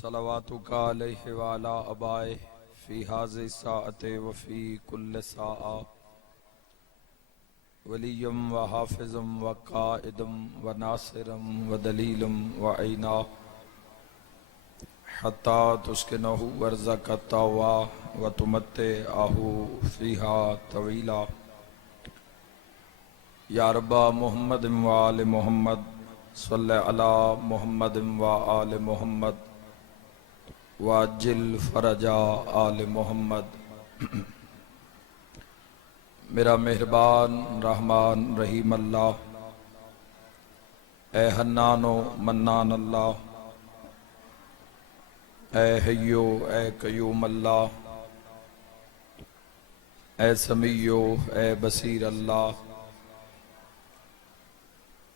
صلواتک علیہ وعلی آبائہ فی ھذہ الساعۃ وفی کل ساعۃ ولیًا وحافظا وقائدا وناصرا ودلیلا وعینا حتی تسکنہ ارضک طوعا وتمتعہ فیہا طویلا یا رب محمد وآل محمد صلی علی محمد وآل محمد واجل فرجا آل محمد۔ میرا مہربان رحمان رحیم اللہ، اے حنان و منان اللہ، اے حیو اے قیوم اللہ، اے سمیع اے بصیر اللہ،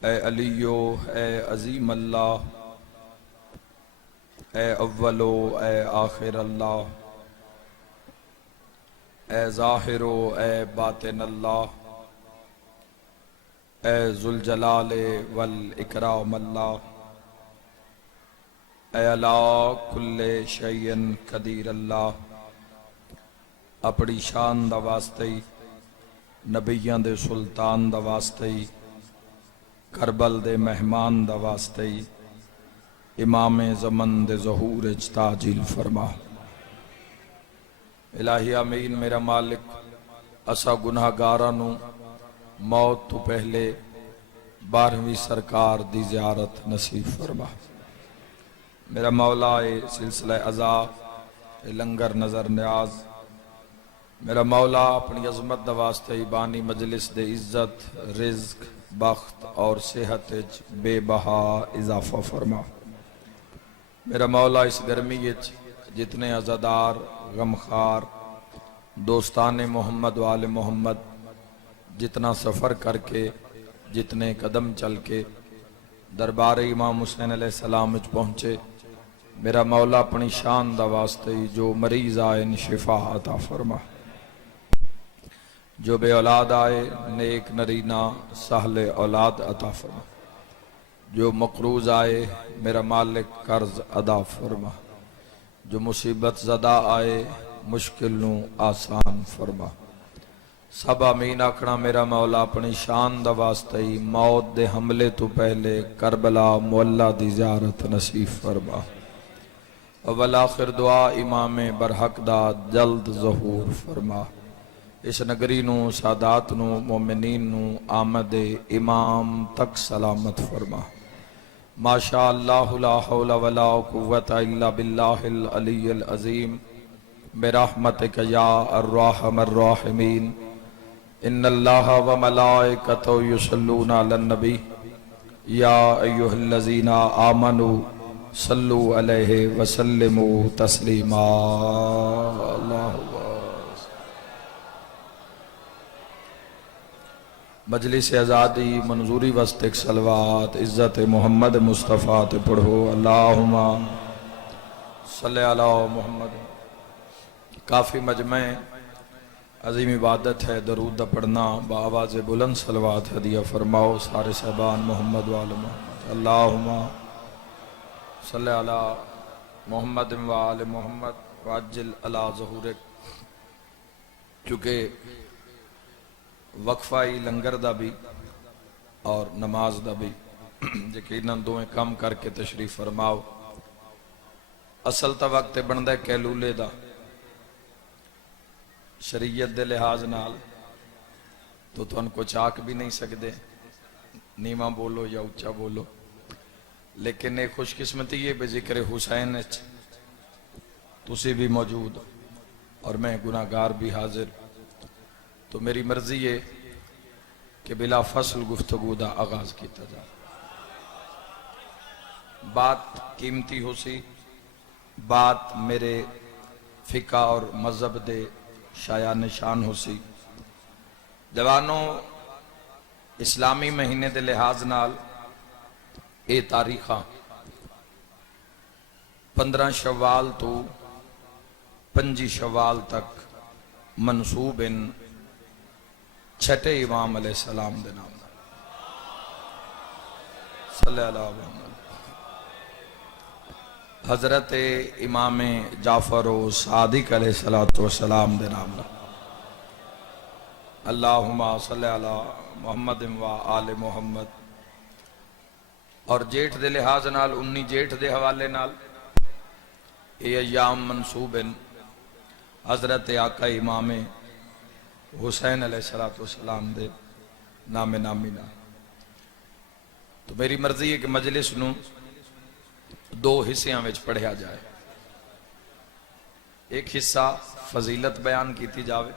اے علیو اے عظیم اللہ، اے اولو اے آخر اللہ، اے ظاہر اے باطن اللہ، اے ذوالجلال والاکرام اللہ، اے علی کل شیء قدیر اللہ۔ اپنی شان دا واسطے نبیاں دے سلطان دا واسطے کربل دے مہمان دا واسطے امام زمن دے ظہور تاجیل فرما۔ الہی آمین۔ میرا مالک اسا گناہگاراں موت تو پہلے 12ویں سرکار دی زیارت نصیب فرما۔ میرا مولا اے سلسلہ عزا اے لنگر نظر نیاز، میرا مولا اپنی عظمت دا واسطے بانی مجلس دے عزت رزق بخت اور صحت بے بہا اضافہ فرما۔ میرا مولا اس گرمی جتنے عزادار غمخار دوستان محمد وآل محمد جتنا سفر کر کے جتنے قدم چل کے دربار امام حسین علیہ السلام وچ پہنچے، میرا مولا اپنی شان دا واسطے جو مریض آئے شفا عطا فرما، جو بے اولاد آئے نیک نرینہ سہل اولاد عطا فرما، جو مقروض آئے میرا مالک قرض ادا فرما، جو مصیبت زدہ آئے مشکل نو آسان فرما۔ سب آمین آکھنا۔ میرا مولا اپنی شان دا واسطے موت دے حملے تو پہلے کربلا معلہ دی زیارت نصیب فرما۔ اول آخر دعا امام برحق دا جلد ظہور فرما۔ اس نگری نو سادات نو مومنین نو آمد امام تک سلامت فرما۔ ماشاء اللہ لا حول ولا قوت الا باللہ العلی العظیم برحمتک یا الرحم الراحمین۔ ان اللہ و ملائکتہ یصلون علی النبی یا ایہا الذین آمنوا صلوا علیہ وسلموا تسلیما۔ اللہ مجلس ازادی منظوری وسط ایک صلوات عزت محمد مصطفیٰ تے پڑھو۔ اللہم صلی علی محمد۔ کافی مجمع عظیم عبادت ہے درود دا پڑھنا، بآواز بلند صلوات ہدیہ فرماؤ سارے صحبان محمد وآل محمد۔ اللہم صلی علی محمد وآل محمد واجل علی ظہورک۔ چونکہ وقفہ ہی لنگر دا بھی اور نماز دا بھی یقیناً دوئیں کم کر کے تشریف فرماؤ۔ اصل تا وقت بندہ کیلولے دا شریعت دے لحاظ نال تو ان کو چاک بھی نہیں سکتے، نیمہ بولو یا اچھا بولو، لیکن ایک خوش قسمتی ہے بے ذکر حسین تسی بھی موجود اور میں گناہگار بھی حاضر، تو میری مرضی ہے کہ بلا فصل گفتگو دا آغاز کیتا جائے۔ بات قیمتی ہو سی، بات میرے فقہ اور مذہب دے شایع نشان ہو سی۔ جوانوں اسلامی مہینے دے لحاظ نال اے تاریخاں 15 شوال تو 5 شوال تک منصوب ان چھٹے امام علیہ السلام دے نام صلی اللہ علیہ وسلم۔ حضرت امام جعفر و صادق علیہ السلام دے نام دا اللہم صلی علی محمد و آل محمد۔ اور جیٹھ دے لحاظ نال 19 جیٹھ دے حوالے نال یہ ایام منصوب ہیں حضرت آقا امام حسین علیہ السلام دے نام نامی نال۔ تو میری مرضی ہے کہ مجلس نو دو حصیاں وچ پڑھیا جائے، ایک حصہ فضیلت بیان کیتی جاوے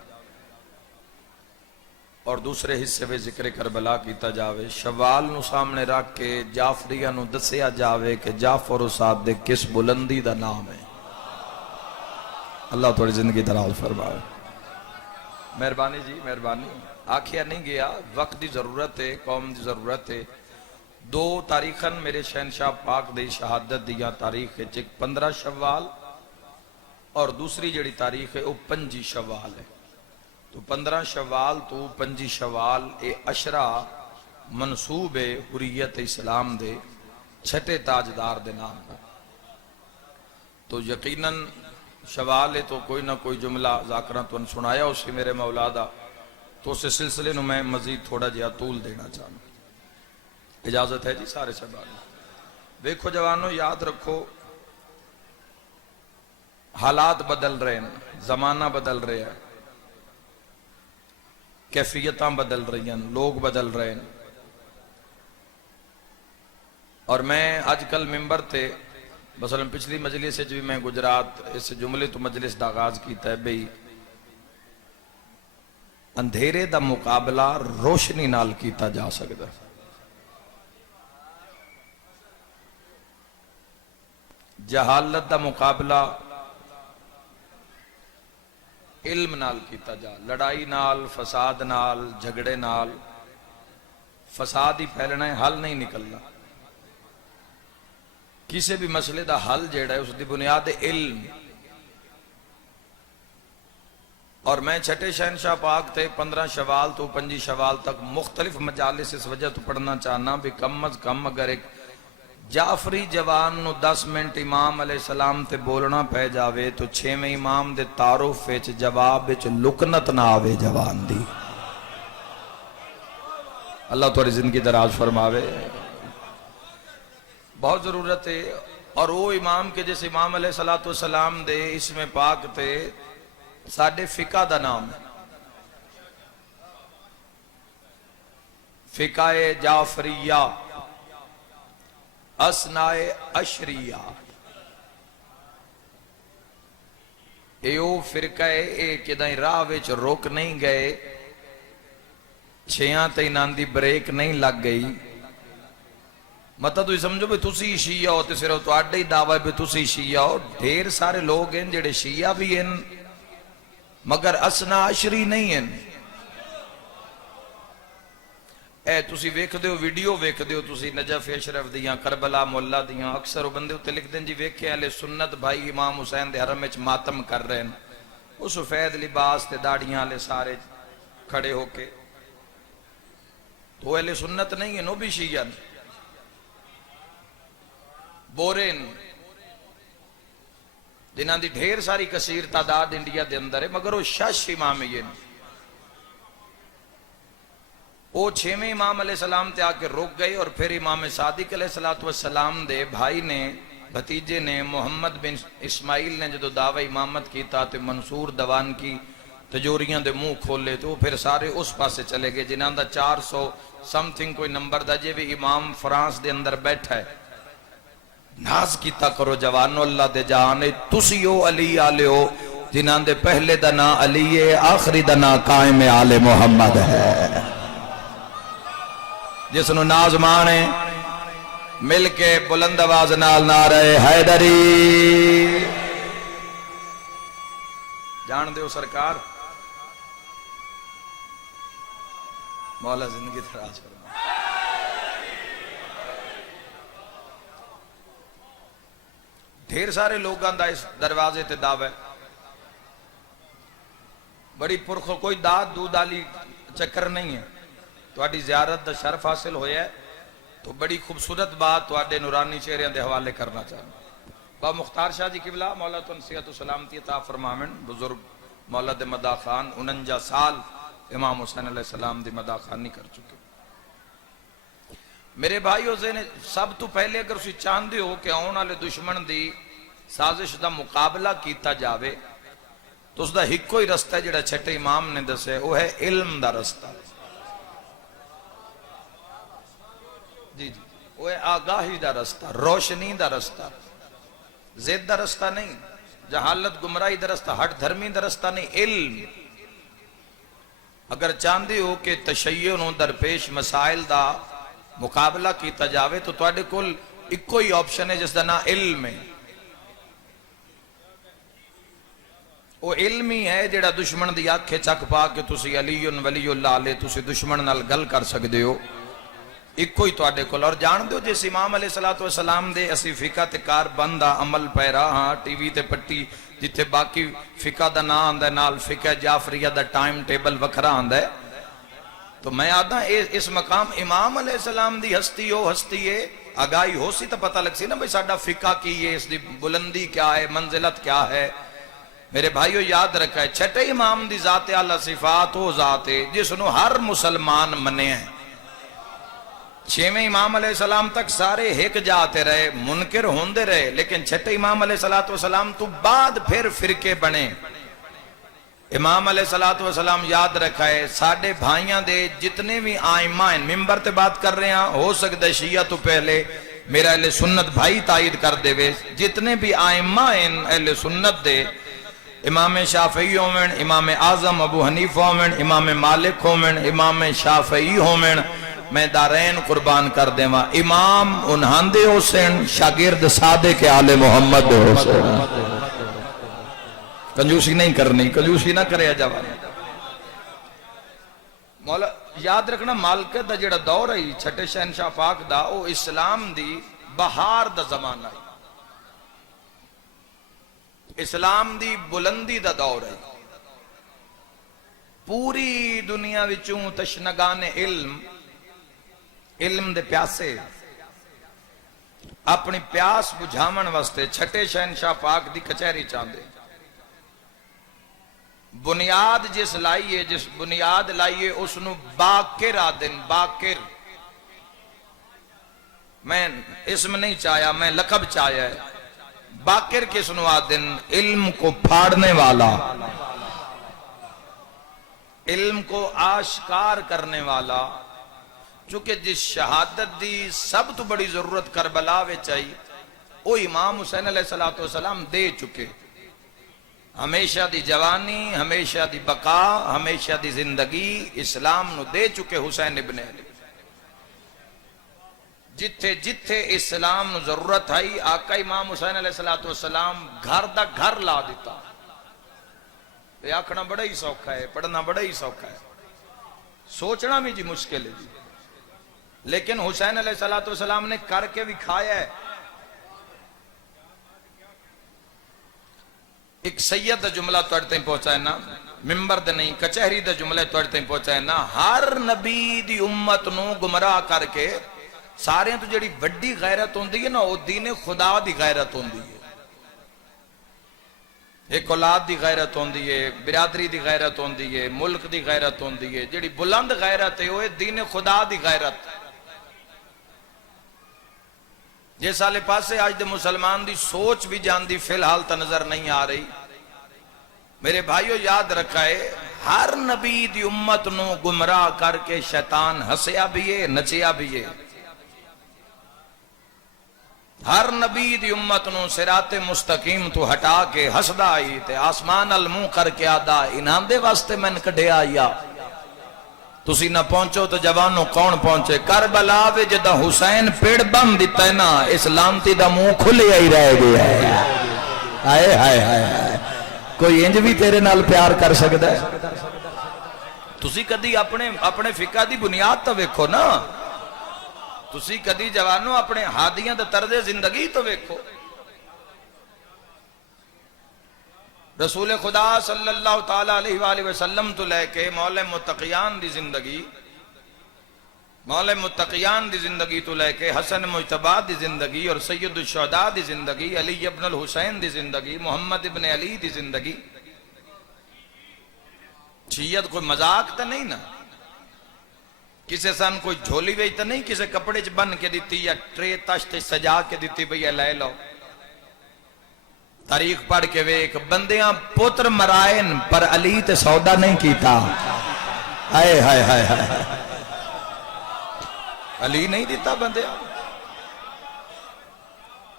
اور دوسرے حصے میں ذکر کربلا کیتا جاوے، شوال نو سامنے رکھ کے جعفریہ نو دسیا جاوے کہ جعفر و صادق کس بلندی دا نام ہے۔ اللہ تھوڑی زندگی دراز فرمائے۔ مہربانی جی مہربانی، آکھیا نہیں گیا، وقت دی ضرورت ہے، قوم دی ضرورت ہے۔ دو تاریخاً میرے شہنشاہ پاک دی شہادت دیا تاریخ ہے، ایک 15 شوال اور دوسری جڑی تاریخ ہے وہ 25 شوال ہے۔ تو 15 شوال تو 25 شوال اے اشرا منصوب ہے حریت اسلام دے چھٹے تاجدار دے نام کا۔ تو یقیناً شوال ہے تو کوئی نہ کوئی جملہ ذاکرہ تو ان سنایا اسی میرے مولا دا، تو اسے سلسلے نو میں مزید تھوڑا جہا طول دینا چاہوں۔ اجازت ہے جی سارے شباب؟ دیکھو جوانوں، یاد رکھو حالات بدل رہے ہیں، زمانہ بدل رہے ہیں، کیفیتاں بدل رہی ہیں، لوگ بدل رہے ہیں۔ اور میں آج کل ممبر تے مثلا پچھلی مجلس سے بھی میں گجرات اس جملے تو مجلس دا آغاز کیتا ہے بھئی اندھیرے دا مقابلہ روشنی نال کیتا جا سکتا ہے، جہالت دا مقابلہ علم نال کیتا جا، لڑائی نال، فساد نال، جھگڑے نال، فساد ہی پھیلنا ہے، حل نہیں نکلنا۔ کسی بھی مسئلے دا حل جیڑا ہے اس دی بنیاد علم۔ اور میں چھٹے شہنشاہ پاک تے 15 شوال تو 25 شوال تک مختلف مجالس اس وجہ تو پڑھنا چاہنا بھی کم از کم اگر ایک جعفری جوان نو 10 منٹ امام علیہ السلام تے بولنا پہ جاوے تو 6ویں امام دے تعارف وچ جواب وچ لکنت نہ آوے جوان دی۔ اللہ تمہاری زندگی دراز فرماوے، بہت ضرورت ہے۔ اور وہ امام کے جس امام علیہ السلام دے اسم پاک تے ساڑھے فقہ دا نام ہے، فقہ جعفریہ اسنائے اشریہ۔ ایو فرقہ اے کدائیں راہ وچ روک نہیں گئے، چھیاں تے انہاں دی بریک نہیں لگ گئی۔ مطلب تو سمجھو بھی تسی شیعہ ہو تے صرف تو آڈے ہی دعویٰ بھی تسی شیعہ ہو۔ ڈھیر سارے لوگ ہیں جڑے شیعہ بھی ہیں مگر اسنا اشری نہیں ہیں۔ اے تسی ویکھ دیو ویڈیو ویکھ دیو تسی نجف اشرف دیاں کربلا مولا دیاں، اکثر بندے ہوتے لکھ دیں جی ویکھے اہل سنت بھائی امام حسین دے حرم وچ ماتم کر رہے ہیں، وہ سفید لباس تے داڑیاں والے سارے کھڑے ہو کے، تو اہل سنت نہیں ہیں، وہ بھی شیعہ بورین جنہاں دی ڈھیر ساری کثیر تعداد انڈیا دے اندر ہے، مگر وہ شش امام یہ نہیں۔ وہ 6ویں امام علیہ السلام تے آکے رک گئے، اور پھر امام صادق علیہ السلام دے بھائی نے بھتیجے نے محمد بن اسماعیل نے جدو دعوی امامت کیتا تے منصور دوان کی تجوریاں دے منہ کھولے، تو پھر سارے اس پاسے چلے گئے جنہاں دا 400 سمتھنگ کوئی نمبر دا جے بھی امام فرانس دے اندر بیٹھا ہے۔ ناز کیتا کرو جوانو اللہ دے جانے، تسیو علی آلے ہو جنہاں دے پہلے دا نا علی ہے، آخری دا نا قائم آل محمد ہے۔ جس نو ناز مانے مل کے بلند آواز نال نعرہ حیدری جان دیو سرکار، مولا زندگی دراز فرمائے۔ ڈھیر سارے لوگاں دا اس دروازے تے دعوے بڑی پرخو، کوئی داد دودھ والی چکر نہیں ہے۔ تواڈی زیارت دا شرف حاصل ہویا ہے تو بڑی خوبصورت بات تواڈے نورانی چہرے دے حوالے کرنا چاہوں۔ با مختار شاہ جی قبلہ مولا تو نصیحت و سلامتی عطا فرماون، بزرگ مولا دے مداح خان 49 سال امام حسین علیہ السلام دی مداح خانی کر چکے۔ میرے بھائیو زین سب تو پہلے اگر اسی چاہندے ہو کہ آن والے دشمن دی سازش دا مقابلہ کیتا جاوے تو اس دا ایک کوئی رستہ جڑا چھٹے امام نے دسے وہ ہے علم دا رستہ۔ جی جی وہ ہے آگاہی دا رستہ، روشنی دا رستہ، زید دا رستہ نہیں، جہالت گمراہی دا رستہ، ہٹ دھرمی دا رستہ نہیں، علم۔ اگر چاہندے ہو کہ تشیع نو درپیش مسائل دا مقابلہ کیتا جاوے تو تواڈے کول ایک کوئی آپشن ہے جس دا نا علم ہے۔ وہ علم ہی ہے جڑا دشمن دی آنکھیں چک پا کے تسی علی ولی اللہ لے تسی دشمن نال گل کر سکدے ہو، ایک کوئی تواڈے کول۔ اور جان دیو جس امام علیہ السلام دے اسی فقہ تے کار بندہ عمل پیرا، ہاں ٹی وی تے پٹی جتھے باقی فقہ دا نا آندا ہے نال فقہ جعفریہ دا ٹائم ٹیبل وکھرا آندا ہے، تو میں آدھا اس مقام امام علیہ السلام دی ہستی ہو ہستی ہے، آگاہی ہو سی تو پتہ لگ سی نا بھئی ساڈا فقہ کی ہے، اس دی بلندی کیا ہے، منزلت کیا ہے۔ میرے بھائیو یاد رکھا ہے چھٹے امام دی ذات اعلیٰ صفات وہ ذات ہے جس نو ہر مسلمان منے ہیں۔ چھویں امام علیہ السلام تک سارے ہک جاتے رہے، منکر ہوندے رہے، لیکن چھٹے امام علیہ السلام تو بعد پھر فرقے بنے۔ امام علیہ السلام یاد رکھا ہے ساڑھے بھائیاں دے جتنے بھی آئمہ ہیں، ممبر تے بات کر رہے ہیں، ہو سکتا ہے شیعہ تو پہلے میرا اہل سنت بھائی تائید کر دے وے، جتنے بھی آئمہ ہیں اہل سنت دے، امام شافعی ہومن، امام اعظم ابو حنیفہ ہومن، امام مالک ہومن، امام شافعی ہومن، میں دارین قربان کر دے ماں امام انہاندے حسین شاگرد صادق آل محمد حسین۔ کنجوسی نہیں کرنی، کنجوسی نہ کرے جوان۔ مولا یاد رکھنا مالکت دا جڑا دور ہے چھٹے شہنشاہ پاک دا او اسلام دی بہار دا زمانہ ہے، اسلام دی بلندی دا دور ہے۔ پوری دنیا وچوں تشنگان علم دے پیاسے اپنی پیاس بجھامن واسطے چھٹے شہنشاہ پاک دی کچہری چاندے۔ بنیاد جس لائیے، جس بنیاد لائیے اس نو باقر آدن، باقر، میں اسم نہیں چاہیا، میں لقب چاہیا ہے۔ باقر کس نو آدن؟ علم کو پھاڑنے والا، علم کو آشکار کرنے والا۔ چونکہ جس شہادت دی سب تو بڑی ضرورت کربلا وے چاہی وہ امام حسین علیہ السلام دے چکے۔ ہمیشہ دی جوانی، ہمیشہ دی بقا، ہمیشہ دی زندگی اسلام نو دے چکے حسین ابن علی۔ جتھے جتھے اسلام نو ضرورت ہے آقا امام حسین علیہ السلام گھر دا گھر لا دیتا۔ یہ آکھنا بڑا ہی سوکھا ہے، پڑھنا بڑا ہی سوکھا ہے، سوچنا بھی جی مشکل ہے جی، لیکن حسین علیہ السلام نے کر کے بھی کھایا ہے۔ ایک سید دا جملہ توڑتے پہنچا ہے نا، ممبر دے نہیں کچہری دا جملہ توڑتے پہنچا ہے نا، ہر نبی دی امت نو گمراہ کر کے سارے تو جڑی وڈی غیرت ہوندی ہے نا وہ دین خدا دی غیرت ہوندی ہے۔ ایک اولاد دی غیرت ہوندی ہے، برادری دی غیرت ہوندی ہے، ملک دی غیرت ہوندی ہے، جڑی بلند غیرت ہے وہ دین خدا دی غیرت۔ جس سالے پاسے آج دے مسلمان دی سوچ بھی جان دی فی الحال تا نظر نہیں آ رہی۔ میرے بھائیو یاد رکھا ہے ہر نبی دی امت نو گمراہ کر کے شیطان ہسیا بھی ہے، نچیا بھی ہے۔ ہر نبی دی امت نو صراط مستقیم تو ہٹا کے ہسدا آئی تے آسمان المو کر کے آدھا انہاں دے واسطے میں کڈے آیا، تسی نہ پہنچو تو جوانوں کون پہنچے؟ کربلا وے جدہ حسین پیڑ بم دیتا ہے نا اس لانتی دا منہ کھلے ہی رہ گیا ہے۔ ہائے ہائے ہائے، کوئی انج بھی تیرے نال پیار کر سکتا ہے؟ تسی کدی اپنے فقہ دی بنیاد تو ویکھو نا، تسی کدی جوانوں اپنے ہادیاں دا طرز زندگی تو ویکھو۔ رسول خدا صلی اللہ تعالیٰ علیہ وآلہ وسلم تو لے کے مولا متقیان دی زندگی، مولا متقیان دی زندگی تو لے کے حسن مجتبی دی زندگی اور سید الشہداء دی زندگی، علی ابن الحسین دی زندگی، محمد ابن علی دی زندگی، شیعت کوئی مذاق تا نہیں نا، کسے سن کوئی جھولی ویج تا نہیں، کسے کپڑے چ بن کے دیتی یا ٹرے تشت سجا کے دیتی بھئی لے لو۔ تاریخ پڑھ کے ویک بندیاں پتر مرائن پر علی تے سودا نہیں کیتا، ہائے ہائے ہائے ہائے، علی نہیں دیتا بندیاں۔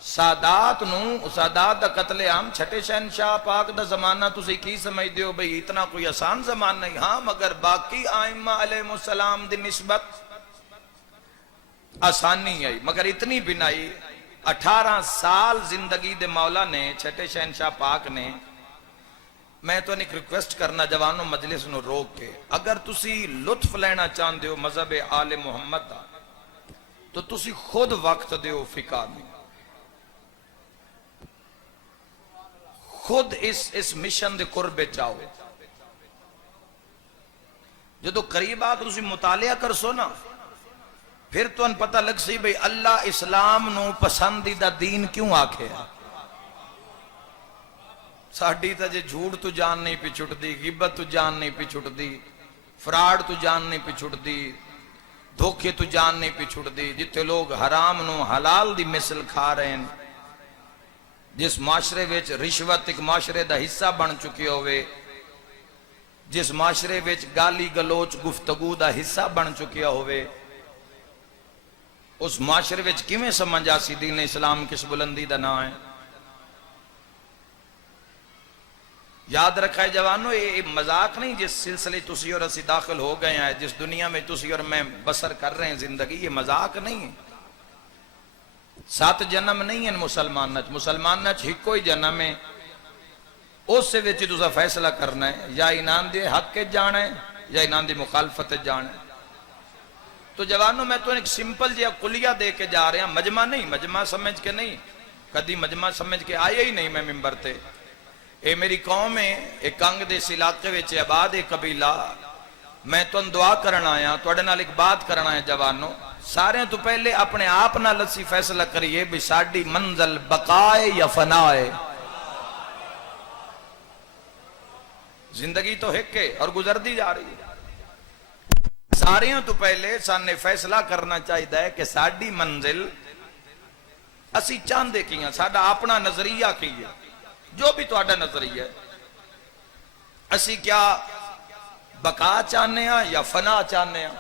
سادات نو، سادات دا قتل عام چھٹے شہنشاہ پاک دا زمانہ تسی کی سمجھ دیو بھئی اتنا کوئی آسان زمان نہیں، ہاں مگر باقی آئمہ علیہ السلام دی نسبت آسانی ہے، مگر اتنی بھی نہیں۔ 18 سال زندگی دے مولا نے، چھٹے شہنشاہ پاک نے، میں تو ایک ریکویسٹ کرنا جوانوں مجلس نو روک کے، اگر تسی لطف لینا چاہتے ہو مذہب آل محمد دا تو تسی خود وقت دیو فقہ میں، خود اس مشن دے قربے چاہو، جدو قریب آ کے تسی مطالعہ کر سو نا، پھر تو ان پتہ لگ سی بھئی اللہ اسلام نو پسندیدہ دین کیوں آکھے ہے۔ ساڑھی تا جے جھوٹ تو جان نہیں پی چھٹ دی، غیبت تو جان نہیں پی چھٹ دی، فراڈ تو جان نہیں پی چھٹ دی، دھوکے تو جان نہیں پی چھٹ دی، جتے لوگ حرام نو حلال دی مثل کھا رہے ہیں، جس معاشرے ویچ رشوت ایک معاشرے دا حصہ بن چکے ہوئے، جس معاشرے ویچ گالی گلوچ گفتگو دا حصہ بن چکے ہوئے، اس معاشرے ویچ کیویں سمجھ آسی دین اسلام کس بلندی دا نہ ہے۔ یاد رکھا ہے جوانوں، یہ مذاق نہیں جس سلسلے تسی اور اسی داخل ہو گئے ہیں، جس دنیا میں تسی اور میں بسر کر رہے ہیں زندگی، یہ مذاق نہیں ہے۔ 7 جنم نہیں ہیں مسلمان نچ، مسلمان نچ ہی کوئی جنم ہے، اس سے ویچی تسا فیصلہ کرنا ہے، یا انان دے حق کے جانا ہے یا انان دی مخالفت جانا ہے۔ تو جوانوں میں تو ایک سمپل جیا کلیہ دے کے جا رہے ہیں، مجمع نہیں، مجمع سمجھ کے نہیں، کدی مجمع سمجھ کے آئے ہی نہیں میں ممبر تے۔ اے میری قوم ہے، ایک کنگ دے اس علاقے ویچے آباد ایک قبیلہ، میں تو دعا کرنا آیا، تو اڑے نال ایک بات کرنا ہے جوانوں، سارے تو پہلے اپنے آپ نہ لسی فیصلہ کریے بھی ساڑھی منزل بقائے یا فنائے۔ زندگی تو ہکے اور گزر دی جا رہی ہے، ساریوں تو پہلے سانے فیصلہ کرنا چاہیے ہے کہ ساڑھی منزل اسی چاندے کیاں، ساڑھا اپنا نظریہ کیے، جو بھی تو آڑھا نظریہ ہے، اسی کیا بقا چاہنے ہیں یا فنا چاہنے ہیں،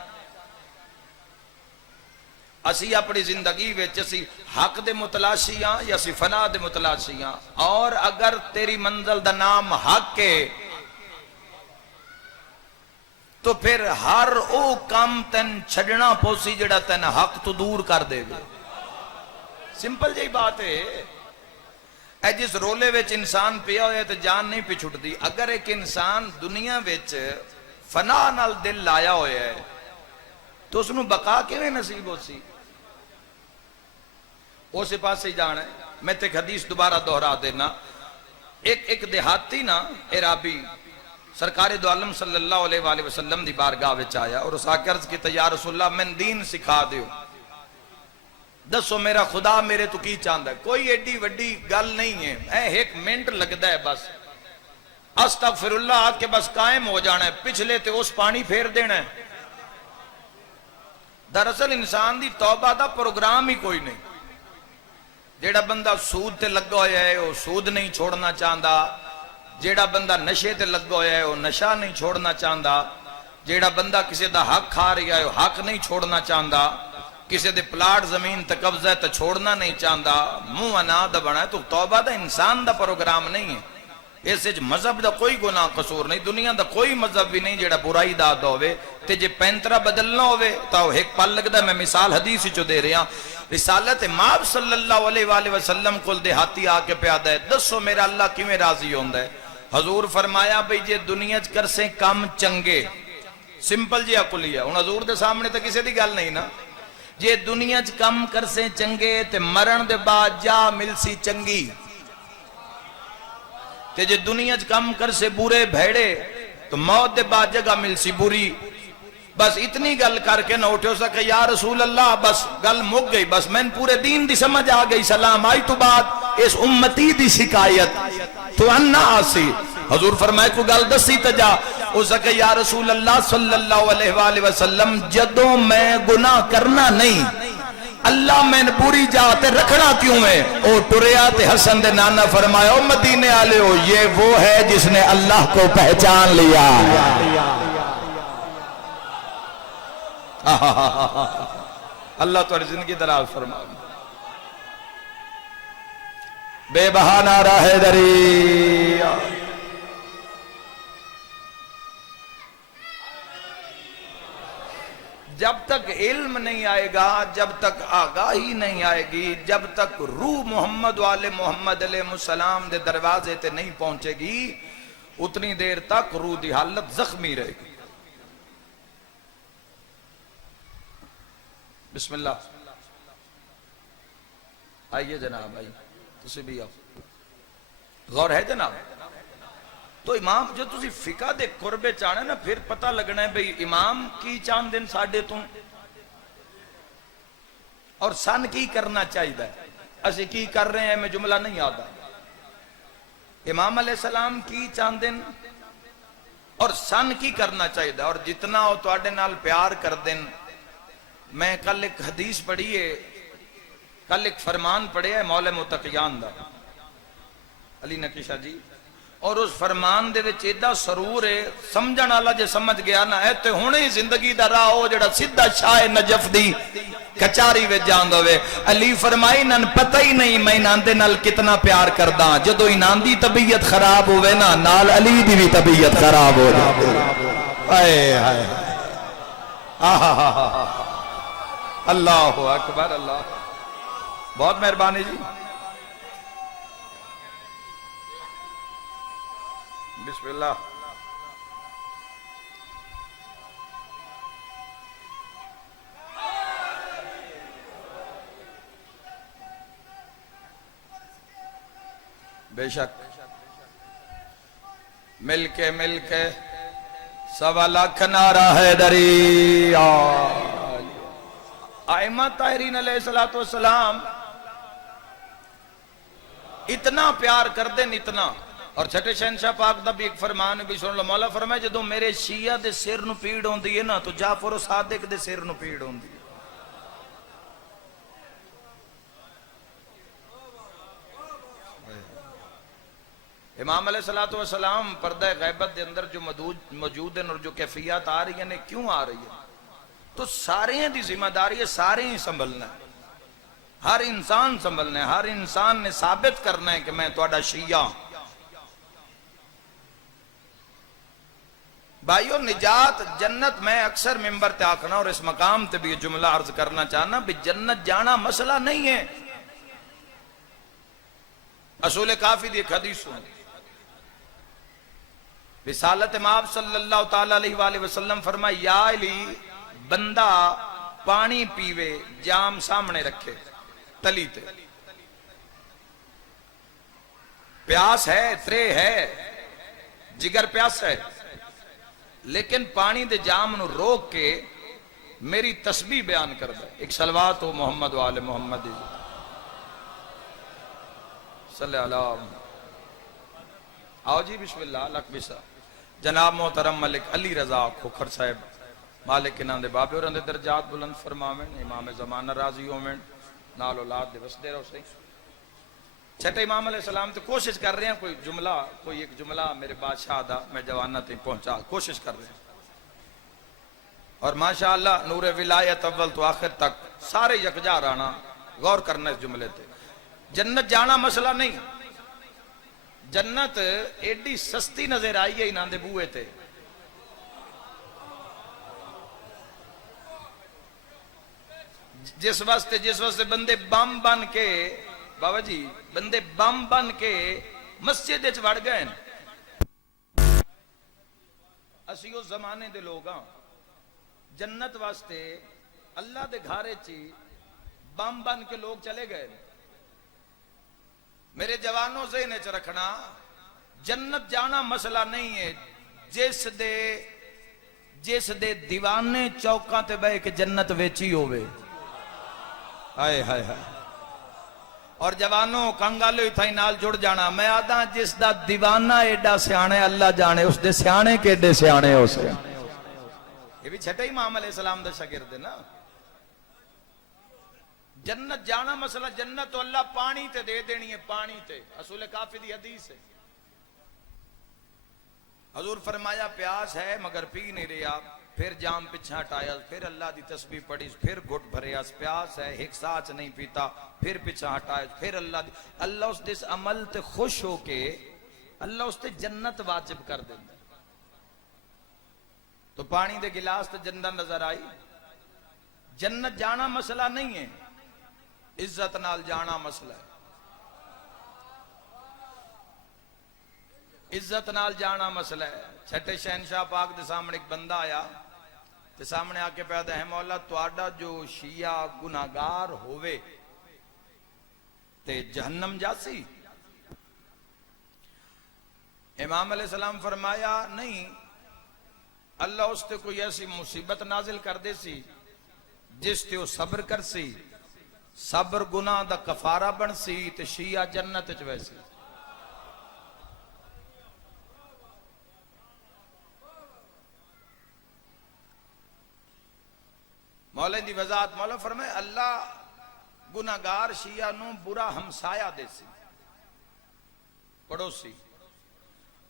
اسی اپنی زندگی ویچ اسی حق دے متلاشی ہیں یا اسی فنا دے متلاشی ہیں، اور اگر تیری منزل دا نام حق ہے تو پھر ہر او کام تن چھڑنا پوسی جڑا تن حق تو دور کر دے گے۔ سمپل جی بات ہے، اے جس رولے ویچ انسان پیا ہوئے تو جان نہیں پی چھٹ دی۔ اگر ایک انسان دنیا ویچ فنا نال دل لایا ہوئے ہے تو اس نو بقا کیویں نصیب ہو سی؟ اسے پاس ہی جانا ہے۔ میں تے ایک حدیث دوبارہ دہرا دینا، ایک دیہاتی نا عرابی سرکار دو عالم صلی اللہ علیہ وآلہ وسلم دی بارگاہ وچ آیا اور اس آکے عرض کی یا رسول اللہ میں دین سکھا دیو، دسو میرا خدا میرے تو کی چاندہ ہے، کوئی ایڈی وڈی گل نہیں ہے، ایک منٹ لگتا ہے بس، استغفر اللہ آکے کے بس قائم ہو جانا ہے، پچھلے تے اس پانی پھیر دینا ہے۔ دراصل انسان دی توبہ دا پروگرام ہی کوئی نہیں۔ جیڑا بندہ سود تے لگا ہویا ہے وہ سود نہیں چھوڑنا چاہتا، جیڑا بندہ نشے تے لگا ہویا ہے وہ نشہ نہیں چھوڑنا چاہتا، جیڑا بندہ کسی دا حق کھا رہا ہے وہ حق نہیں چھوڑنا چاہتا، کسی دے پلاٹ زمین تے قبضہ ہے تو چھوڑنا نہیں چاہتا، منہ انا دا بنا ہے۔ تو توبہ دا انسان دا پروگرام نہیں ہے، اس وچ مذہب دا کوئی گناہ قصور نہیں، دنیا دا کوئی مذہب بھی نہیں جیڑا برائی دا ہوئے تے جے پینترا بدلنا ہوئے تو ایک پل لگدا ہے۔ میں مثال حدیث چو دے رہا، رسالت ماب صلی اللہ علیہ وآلہ وسلم کل دیہاتی آ کے پیادا ہے، دسو میرا اللہ کیویں راضی ہوندا ہے؟ حضور فرمایا بھئی جے دنیا چ کر سے کام چنگے، سمپل جی اکلیہ، ہن حضور دے سامنے تے کسی دی گل نہیں نا، جے دنیا چ کم کر سے چنگے تے مرن دے بعد جا مل سی چنگی، تے جے دنیا چ کم کر سے برے بھیڑے تو موت دے بعد جگہ مل سی بری۔ بس اتنی گل کر کے نہ اٹھو سکے یا رسول اللہ بس گل مک گئی، بس میں پورے دین دی سمجھ آ گئی، سلام آئی تو بعد اس امتی دی شکایت تو انا آسی حضور فرمائے کو گل دسی تجا ہو سکے یا رسول اللہ صلی اللہ علیہ وآلہ وسلم جدوں میں گناہ کرنا نہیں اللہ میں نے پوری جاتے رکھنا کیوں ہے؟ او ٹریا تے حسن دے نانا فرمایا او مدینے آلے ہو یہ وہ ہے جس نے اللہ کو پہچان لیا اللہ تو زندگی دراز فرما بے بہانہ راہ دری جب تک علم نہیں آئے گا، جب تک آگاہی نہیں آئے گی، جب تک روح محمد والے محمد علیہ السلام دے دروازے تے نہیں پہنچے گی اتنی دیر تک روح دی حالت زخمی رہے گی۔ بسم اللہ آئیے جناب آئیے تسی بھی آؤ غور ہے جناب تو امام جو تسی فقہ دے قربے چاہنے نا پھر پتہ لگنا ہے بھئی امام کی چاند دن ساڑھے تو اور سن کی کرنا چاہیے ہے اسے کی کر رہے ہیں میں جملہ نہیں آتا امام علیہ السلام کی چاند دن اور سن کی کرنا چاہیے اور جتنا ہو تو آڑے نال پیار کر دن میں کل ایک حدیث پڑھی ہے کل ایک فرمان پڑھے ہے مولا متقیان دا علی نقی شاہ جی اور اس فرمان دے وچ ایڈا سرور ہے سمجھن والا جے سمجھ گیا نا اے تے ہنے ہی زندگی دا راہ ہو جڑا سیدھا شاہ نجف دی کچاری وچ جاند ہوے علی فرمائی نن پتہ ہی نہیں میں انہاں دے نال کتنا پیار کردا جدوں انہاں دی طبیعت خراب ہوے نا نال علی دی بھی طبیعت خراب ہو جائے ہائے ہائے اللہ اکبر اللہ بہت مہربانی جی بسم اللہ بے شک مل کے سوا لاکھ نعرہ حیدری ائمہ طاہرین علیہ السلام اتنا پیار کر دیں اتنا اور چھٹے شہنشاہ پاک دا بھی ایک فرمان بھی سن لو مولا فرمائے جدوں میرے شیعہ دے سر نو پیڑ ہوندی ہے نا تو جعفر و صادق دے سر نو پیڑ ہوندی ہے امام علیہ السلام پردہ غیبت دے اندر جو موجود ہیں اور جو کیفیات آ رہی ہیں کیوں آ رہی ہیں تو سارے دی ذمہ داری ہے سارے ہی سنبھلنا ہے ہر انسان سنبھلنا ہے ہر انسان نے ثابت کرنا ہے کہ میں تہاڈا شیعہ بھائیو نجات جنت میں اکثر ممبر تے آکھنا اور اس مقام تے بھی یہ جملہ عرض کرنا چاہنا بھی جنت جانا مسئلہ نہیں ہے اصول کافی دی ایک حدیث سن رسالت مآب صلی اللہ تعالی علیہ وآلہ وسلم فرمائے یا علی بندہ پانی پیوے جام سامنے رکھے تلی تے پیاس ہے ترے ہے جگر پیاس ہے لیکن پانی دے جام نو روک کے میری تسبیح بیان کر دے ایک صلوات ہو محمد و آل محمد صلی اللہ آؤ جی بسم اللہ لک بسا جناب محترم ملک علی رضا کھوکھر صاحب مالک انہاں دے بابے اور اندے درجات بلند فرماویں امام زمانہ راضی ہوویں نال اولاد دے وسدے رہو صحیح چھٹے امام علیہ السلام تو کوشش کر رہے ہیں کوئی ایک جملہ میرے بادشاہ دا میں جوانہ تھی پہنچا کوشش کر رہے ہیں اور ماشاءاللہ نور ولایت اول تو آخر تک سارے یکجا رانا غور کرنا اس جملے تے جنت جانا مسئلہ نہیں جنت ایڈی سستی نظر آئی ہے انہاں دے بوئے تے جس واسطے بندے بم بن کے بابا جی بندے بم بن کے مسجد وچ وڑ گئے اسی اس زمانے دے لوگ ہاں جنت واسطے اللہ دے گھارے چی بم بن کے لوگ چلے گئے میرے جوانوں ذہن وچ رکھنا جنت جانا مسئلہ نہیں ہے جس دے دیوانے چوکاں تے بہ کے جنت ویچی ہوئے. ہائے ہائے ہائے. اور جوانوں کنگالو تھائی نال جڑ جانا. میں آدھا جس دا دیوانہ ایڈا سیانے اللہ جانے اس دے سیانے کے ایڈے سیانے ہو سے. یہ بھی چھٹے امام علیہ السلام دا شاگرد ہے نا. جنت جانا مسئلہ جنت تو اللہ پانی تے دے دینی ہے. پانی تے رسول کافی دی حدیث ہے. حضور فرمایا پیاس ہے مگر پی نہیں رہا. پھر جام پچھا ہٹایا, پھر اللہ دی تسبیح پڑھی, پھر گھٹ بھریا. پیاس ہے ایک ساتھ نہیں پیتا, پھر پچھا ہٹایا, پھر اللہ اس دس عمل تے خوش ہو کے اللہ اس تے جنت واجب کر دیتا. تو پانی دے گلاس تے جنت نظر آئی. جنت جانا مسئلہ نہیں ہے, عزت نال جانا مسئلہ ہے. عزت نال جانا مسئلہ ہے. چھٹے شہنشاہ پاک دے سامنے ایک بندہ آیا تے سامنے آ کے پیدا ہے مولا تواڈا جو شیعہ گناہگار ہوئے تے جہنم جاسی. امام علیہ السلام فرمایا نہیں, اللہ اس تے کوئی ایسی مصیبت نازل کر دے سی جس تے وہ صبر کر سی, صبر گناہ دا کفارہ بن سی تے شیعہ جنت وچ ویسی. مولا دی وضاحت مولا فرمائے اللہ گناہگار شیعہ نو برا ہمسایہ دے سی, پڑوسی.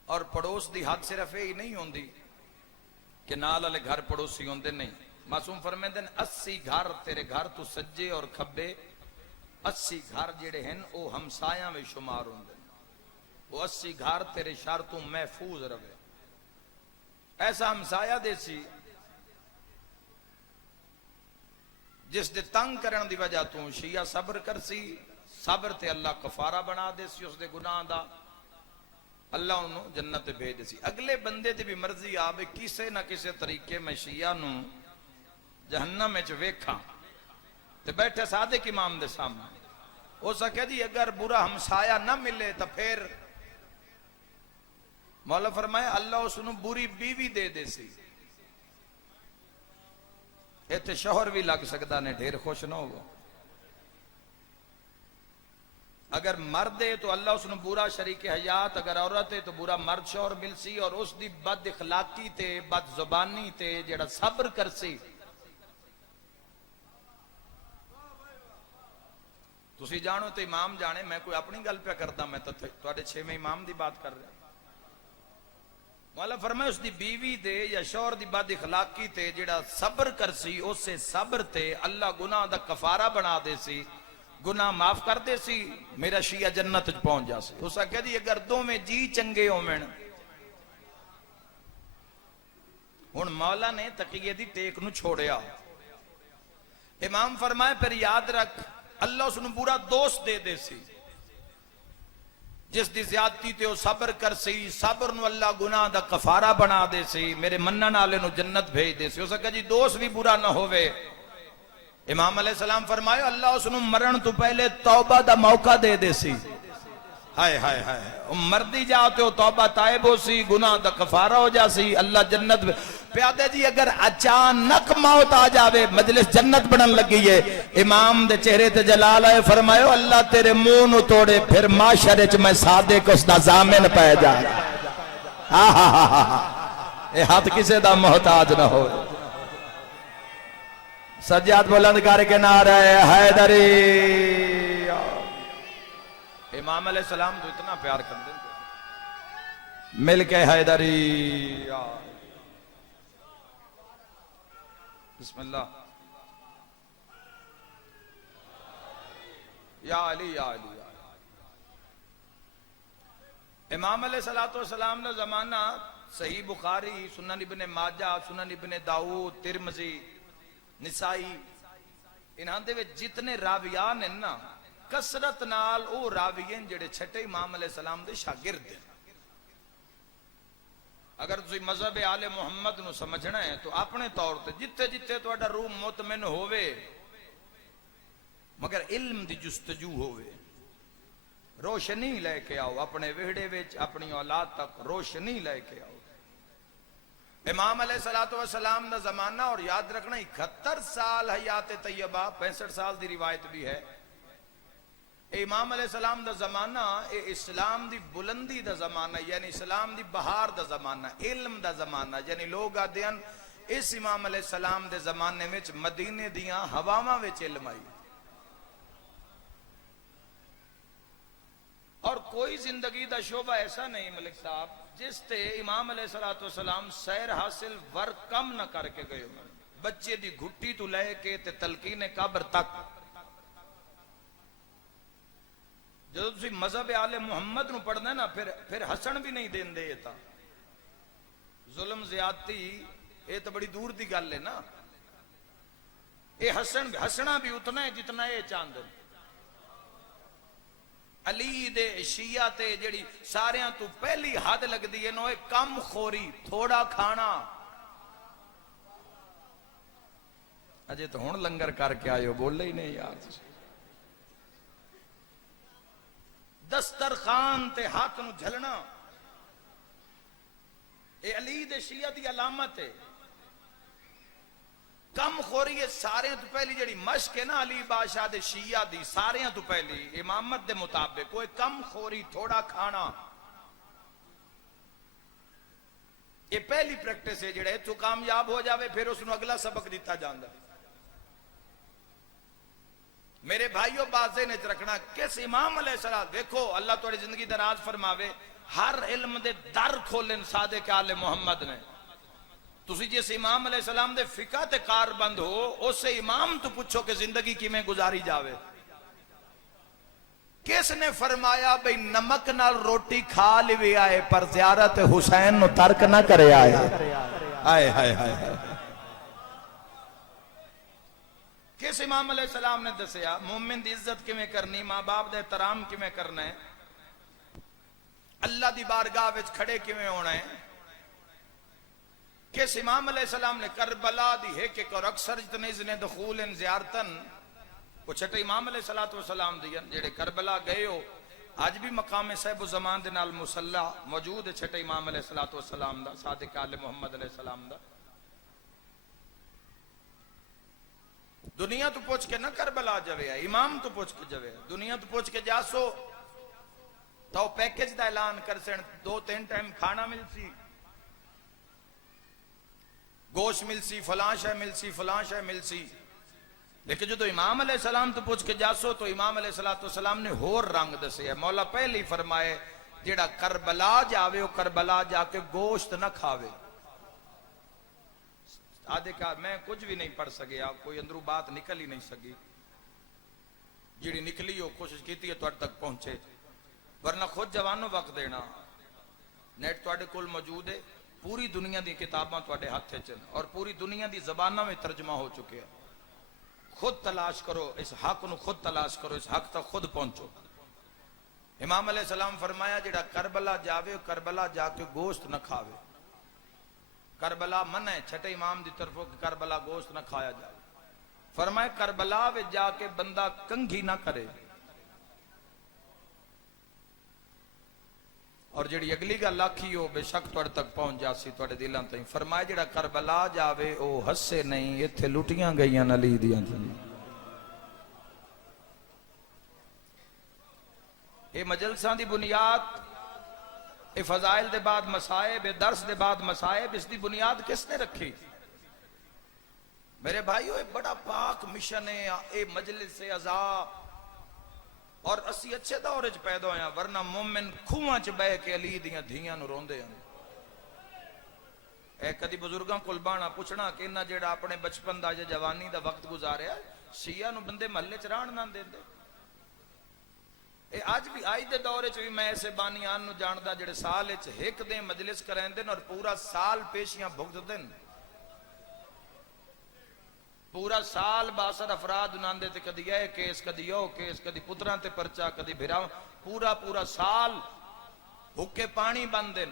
اور پڑوس دی حد صرف ہی نہیں ہوندی کہ نال والے گھر پڑوسی ہوندے نہیں. معصوم فرمیندے ہیں 80 گھر تیرے گھر تو سجے اور کھبے, 80 گھر جڑے ہیں او ہمسایاں میں شمار ہوندے. وہ 80 گھر تیرے شر تو محفوظ رہے. ایسا ہمسایہ دے سی جس دے تنگ کرن دی وجہ تو شیعہ صبر کر سی, صبر تے اللہ کفارہ بنا دے سی اس دے گناہ دا, اللہ انہوں جنت بھیج دے سی. اگلے بندے تے بھی مرضی آوے کسے نہ کسے طریقے میں شیعہ نو جہنم میں ویکھاں تے بیٹھے صادق امام دے سامنے. ہو سکے دی اگر برا ہمسایہ نہ ملے تو پھر مولا فرمایا اللہ اس نو بری بیوی دے دے سی. ایتھے شوہر بھی لگ سکتا نے ڈھیر خوش نہ ہو. اگر مرد ہے تو اللہ اس نے برا شریک حیات, اگر عورت ہے تو برا مرد شوہر مل سی. اور اس دی بد اخلاقی تے بد زبانی تے جڑا صبر کر سی. تسی جانو تے امام جانے, میں کوئی اپنی گل پہ کرتا, میں تو تواڈے 6ویں امام دی بات کر رہا. مولا فرمائے اس دی بیوی دے یا شوہر دی بد اخلاقی تے جڑا صبر کر سی, اس سے صبر تے اللہ گناہ دا کفارہ بنا دے سی, گناہ معاف کر دے سی, میرا شیعہ جنت پہنچ جا سی. تو سا کہہ دی اگر دو میں جی چنگے ہو میں ہن مولا نے تقیہ دی ٹیک نو چھوڑیا. امام فرمائے پھر یاد رکھ اللہ اس نو برا دوست دے دے سی جس دی زیادتی تے وہ صبر کر سی, صبر نو اللہ گناہ دا کفارہ بنا دے سی, میرے منن والے نو جنت بھیج دے سی. ہو سکے جی دوست بھی برا نہ ہوئے. امام علیہ السلام فرمائے اللہ اس نو مرن تو پہلے توبہ دا موقع دے دے سی. ہائے ہائے ہائے, مردی جاتے ہو توبہ تائب ہو سی, گناہ دا کفارہ ہو جا سی, اللہ جنت پیادے جی. اگر اچانک موت آ جاوے مجلس جنت بنن لگی ہے, امام دے چہرے تے جلال آئے فرمائے اللہ تیرے منہ نو توڑے, پھر معاشرے چ میں صادق اس دا ضامن پہ جا. اے ہاتھ کسے دا محتاج نہ ہو. سجاد بلند کر کے نعرہ حیدری. امام علیہ السلام تو اتنا پیار کر دیں مل کے حیدری. بسم اللہ یا علی یا علی. امام علیہ السلام نے زمانہ صحیح بخاری, سنن ابن ماجہ, سنن ابن داؤد, ترمذی, نسائی, انہاں دے وچ جتنے راویان ہیں نا کثرت نال او راویین جڑے چھٹے امام علیہ السلام دے شاگرد ہیں. اگر تسی مذہب آل محمد نو سمجھنا ہے تو اپنے طور تے جتے جتے تہاڈا روح مطمئن ہووے مگر علم دی جستجو ہووے, روشنی لے کے آؤ اپنے وہڑے وچ, اپنی اولاد تک روشنی لے کے آؤ. امام علیہ الصلوۃ والسلام دا زمانہ، اور یاد رکھنا 71 سال حیات طیبہ، 65 سال دی روایت بھی ہے. امام علیہ السلام دا زمانہ اے اسلام دی بلندی دا زمانہ، یعنی اسلام دی بہار دا زمانہ، علم دا زمانہ. یعنی لوگ آتے ہیں اس امام علیہ السلام دے زمانے وچ مدینے دیاں ہواواں وچ علم آئی. اور کوئی زندگی دا شعبہ ایسا نہیں ملک صاحب جس تے امام علیہ السلام سیر حاصل ور کم نہ کر کے گئے ہوں. بچے دی گھٹی تو لے کے تے تلقین قبر تک. جدو تسی مذہب آل محمد نو پڑھنا ہے نا، پھر ہسن بھی نہیں دین دے. تا ظلم زیادتی یہ تو بڑی دور دی گل ہے نا. یہ ہسنا بھی اتنا ہے جتنا یہ چاند. علی دے شیعہ تے جڑی ساریاں تو پہلی حد لگ دی ہے نو کم خوری، تھوڑا کھانا. اجے تو ہون لنگر کر کے آئے ہو، بول ہی نہیں یار. دسترخوان تے ہاتھ نو جھلنا اے علی دے شیعہ دی علامت ہے. کم خوری ہے سارے تو پہلی جڑی مشق ہے نا علی بادشاہ دے شیعہ دی، سارے تو پہلی امامت دے مطابق کوئی کم خوری، تھوڑا کھانا. یہ پہلی پریکٹس ہے جڑے تو کامیاب ہو جاوے پھر اس نو اگلا سبق دیتا جاندا. میرے بھائیو بازے نے رکھنا کس امام علیہ السلام. دیکھو اللہ تھوڑی زندگی دراز فرماوے، ہر علم دے در کھولن صادق آل محمد نے. تسی جس امام علیہ السلام دے فقہ تے کار بند ہو، اس سے امام تو پوچھو کہ زندگی کی میں گزاری جاوے. کس نے فرمایا بھئی نمک نال روٹی کھا لیوے آئے پر زیارت حسین نو ترک نہ کرے آئے. آئے ہائے ہائے ہائے. کس امام علیہ السلام نے دسیا مومن دی عزت کیویں کرنی، ماں باپ دے احترام کیویں کرنا ہے، اللہ دی بارگاہ وچ کھڑے کیویں ہونا ہے. کس امام علیہ السلام نے کربلا دی ہے کہ اور اکثر جتنے اذن دخول ان زیارتن وہ چھٹے امام علیہ السلام دی جڑے کربلا گئے ہو. آج بھی مقام صاحب الزمان دے نال مصلی موجود ہے چھٹے امام علیہ السلام دا، صادق آل محمد علیہ السلام دا. دنیا تو پوچھ کے نہ کربلا جوے ہے، امام تو پوچھ کے جوے ہے. دنیا تو پوچھ کے جاسو تو پیکج دا اعلان کر سن 2-3 ٹائم کھانا مل سی، گوشت مل سی، فلاں شے مل سی، فلاں شے مل سی. لیکن جو امام علیہ السلام تو پوچھ کے جاسو تو امام علیہ السلام نے ہور رنگ دسے ہے. مولا پہلے ہی فرمائے جیڑا کربلا جاوے وہ کربلا جا کے گوشت نہ کھاوے. آدھے کہا میں کچھ بھی نہیں پڑھ سکیا، کوئی اندروں بات نکل ہی نہیں سکی. جیڑی نکلی ہو کوشش کیتی ہے تو تک پہنچے، ورنہ خود جوانوں وقت دینا. نیٹ تواڈے کول موجود ہے، پوری دنیا دی کتاباں تواڈے ہاتھ چن اور پوری دنیا دی زباناں میں ترجمہ ہو چکے ہیں. خود تلاش کرو اس حق نو، خود تلاش کرو اس حق تک خود پہنچو. امام علیہ السلام فرمایا جڑا کربلا جاوے کربلا جا کے گوشت نہ کھاوے. کربلا منع ہے چھٹے امام دی طرفوں کہ کربلا گوشت نہ کھایا جائے. فرمایا کربلا وچ جا کے بندہ کنگھی نہ کرے. اور جڑی اگلی گل آکھی ہو بے شک تواڈے تک پہنچ جاسی تواڈے دلاں تائیں. فرمایا جڑا کربلا جاوے او ہسے نہیں، ایتھے لٹیاں گئیاں علی دیاں. اے مجلساں دی بنیاد، اے فضائل دے بعد مصائب، اے درس دے بعد مصائب، اس دی بنیاد کس نے رکھی؟ میرے بھائیو اے بڑا پاک مشن ہے اے مجلس عزا. اور اسی اچھے دور وچ پیدا ہویا، ورنہ مومن کھواں چ بہ کے علی دیاں دھیاں نو روندے ہیں. اے کدی بزرگاں کول بانا پوچھنا کہ انہاں جڑا اپنے بچپن دا یا جوانی دا وقت گزاریا شیعہ نو بندے محلے چ رہن نہ دیندے. اے آج بھی آج دے دور وچ بھی میں ایسے بانیان نو جاندا جڑے سال وچ ایک دن مجلس کریندے اور پورا سال پیشیاں بھگتدے. پورا سال باثر افراد اناندے تے کدی اے کیس کدی او کیس کدی پتراں تے پرچا کدی بھراواں، پورا سال بھوکے پانی بندن.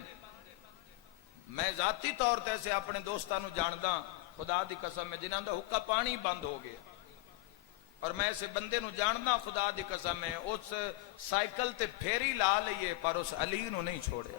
میں ذاتی طور تے سے اپنے دوستاں نو جاندا خدا دی قسم ہے جنہاں دا حکا پانی بند ہو گیا. اور میں اسے بندے نو جاندا خدا دی قسم ہے اس سائیکل تے پھیری لا لئیے پر اس علی نو نہیں چھوڑیا.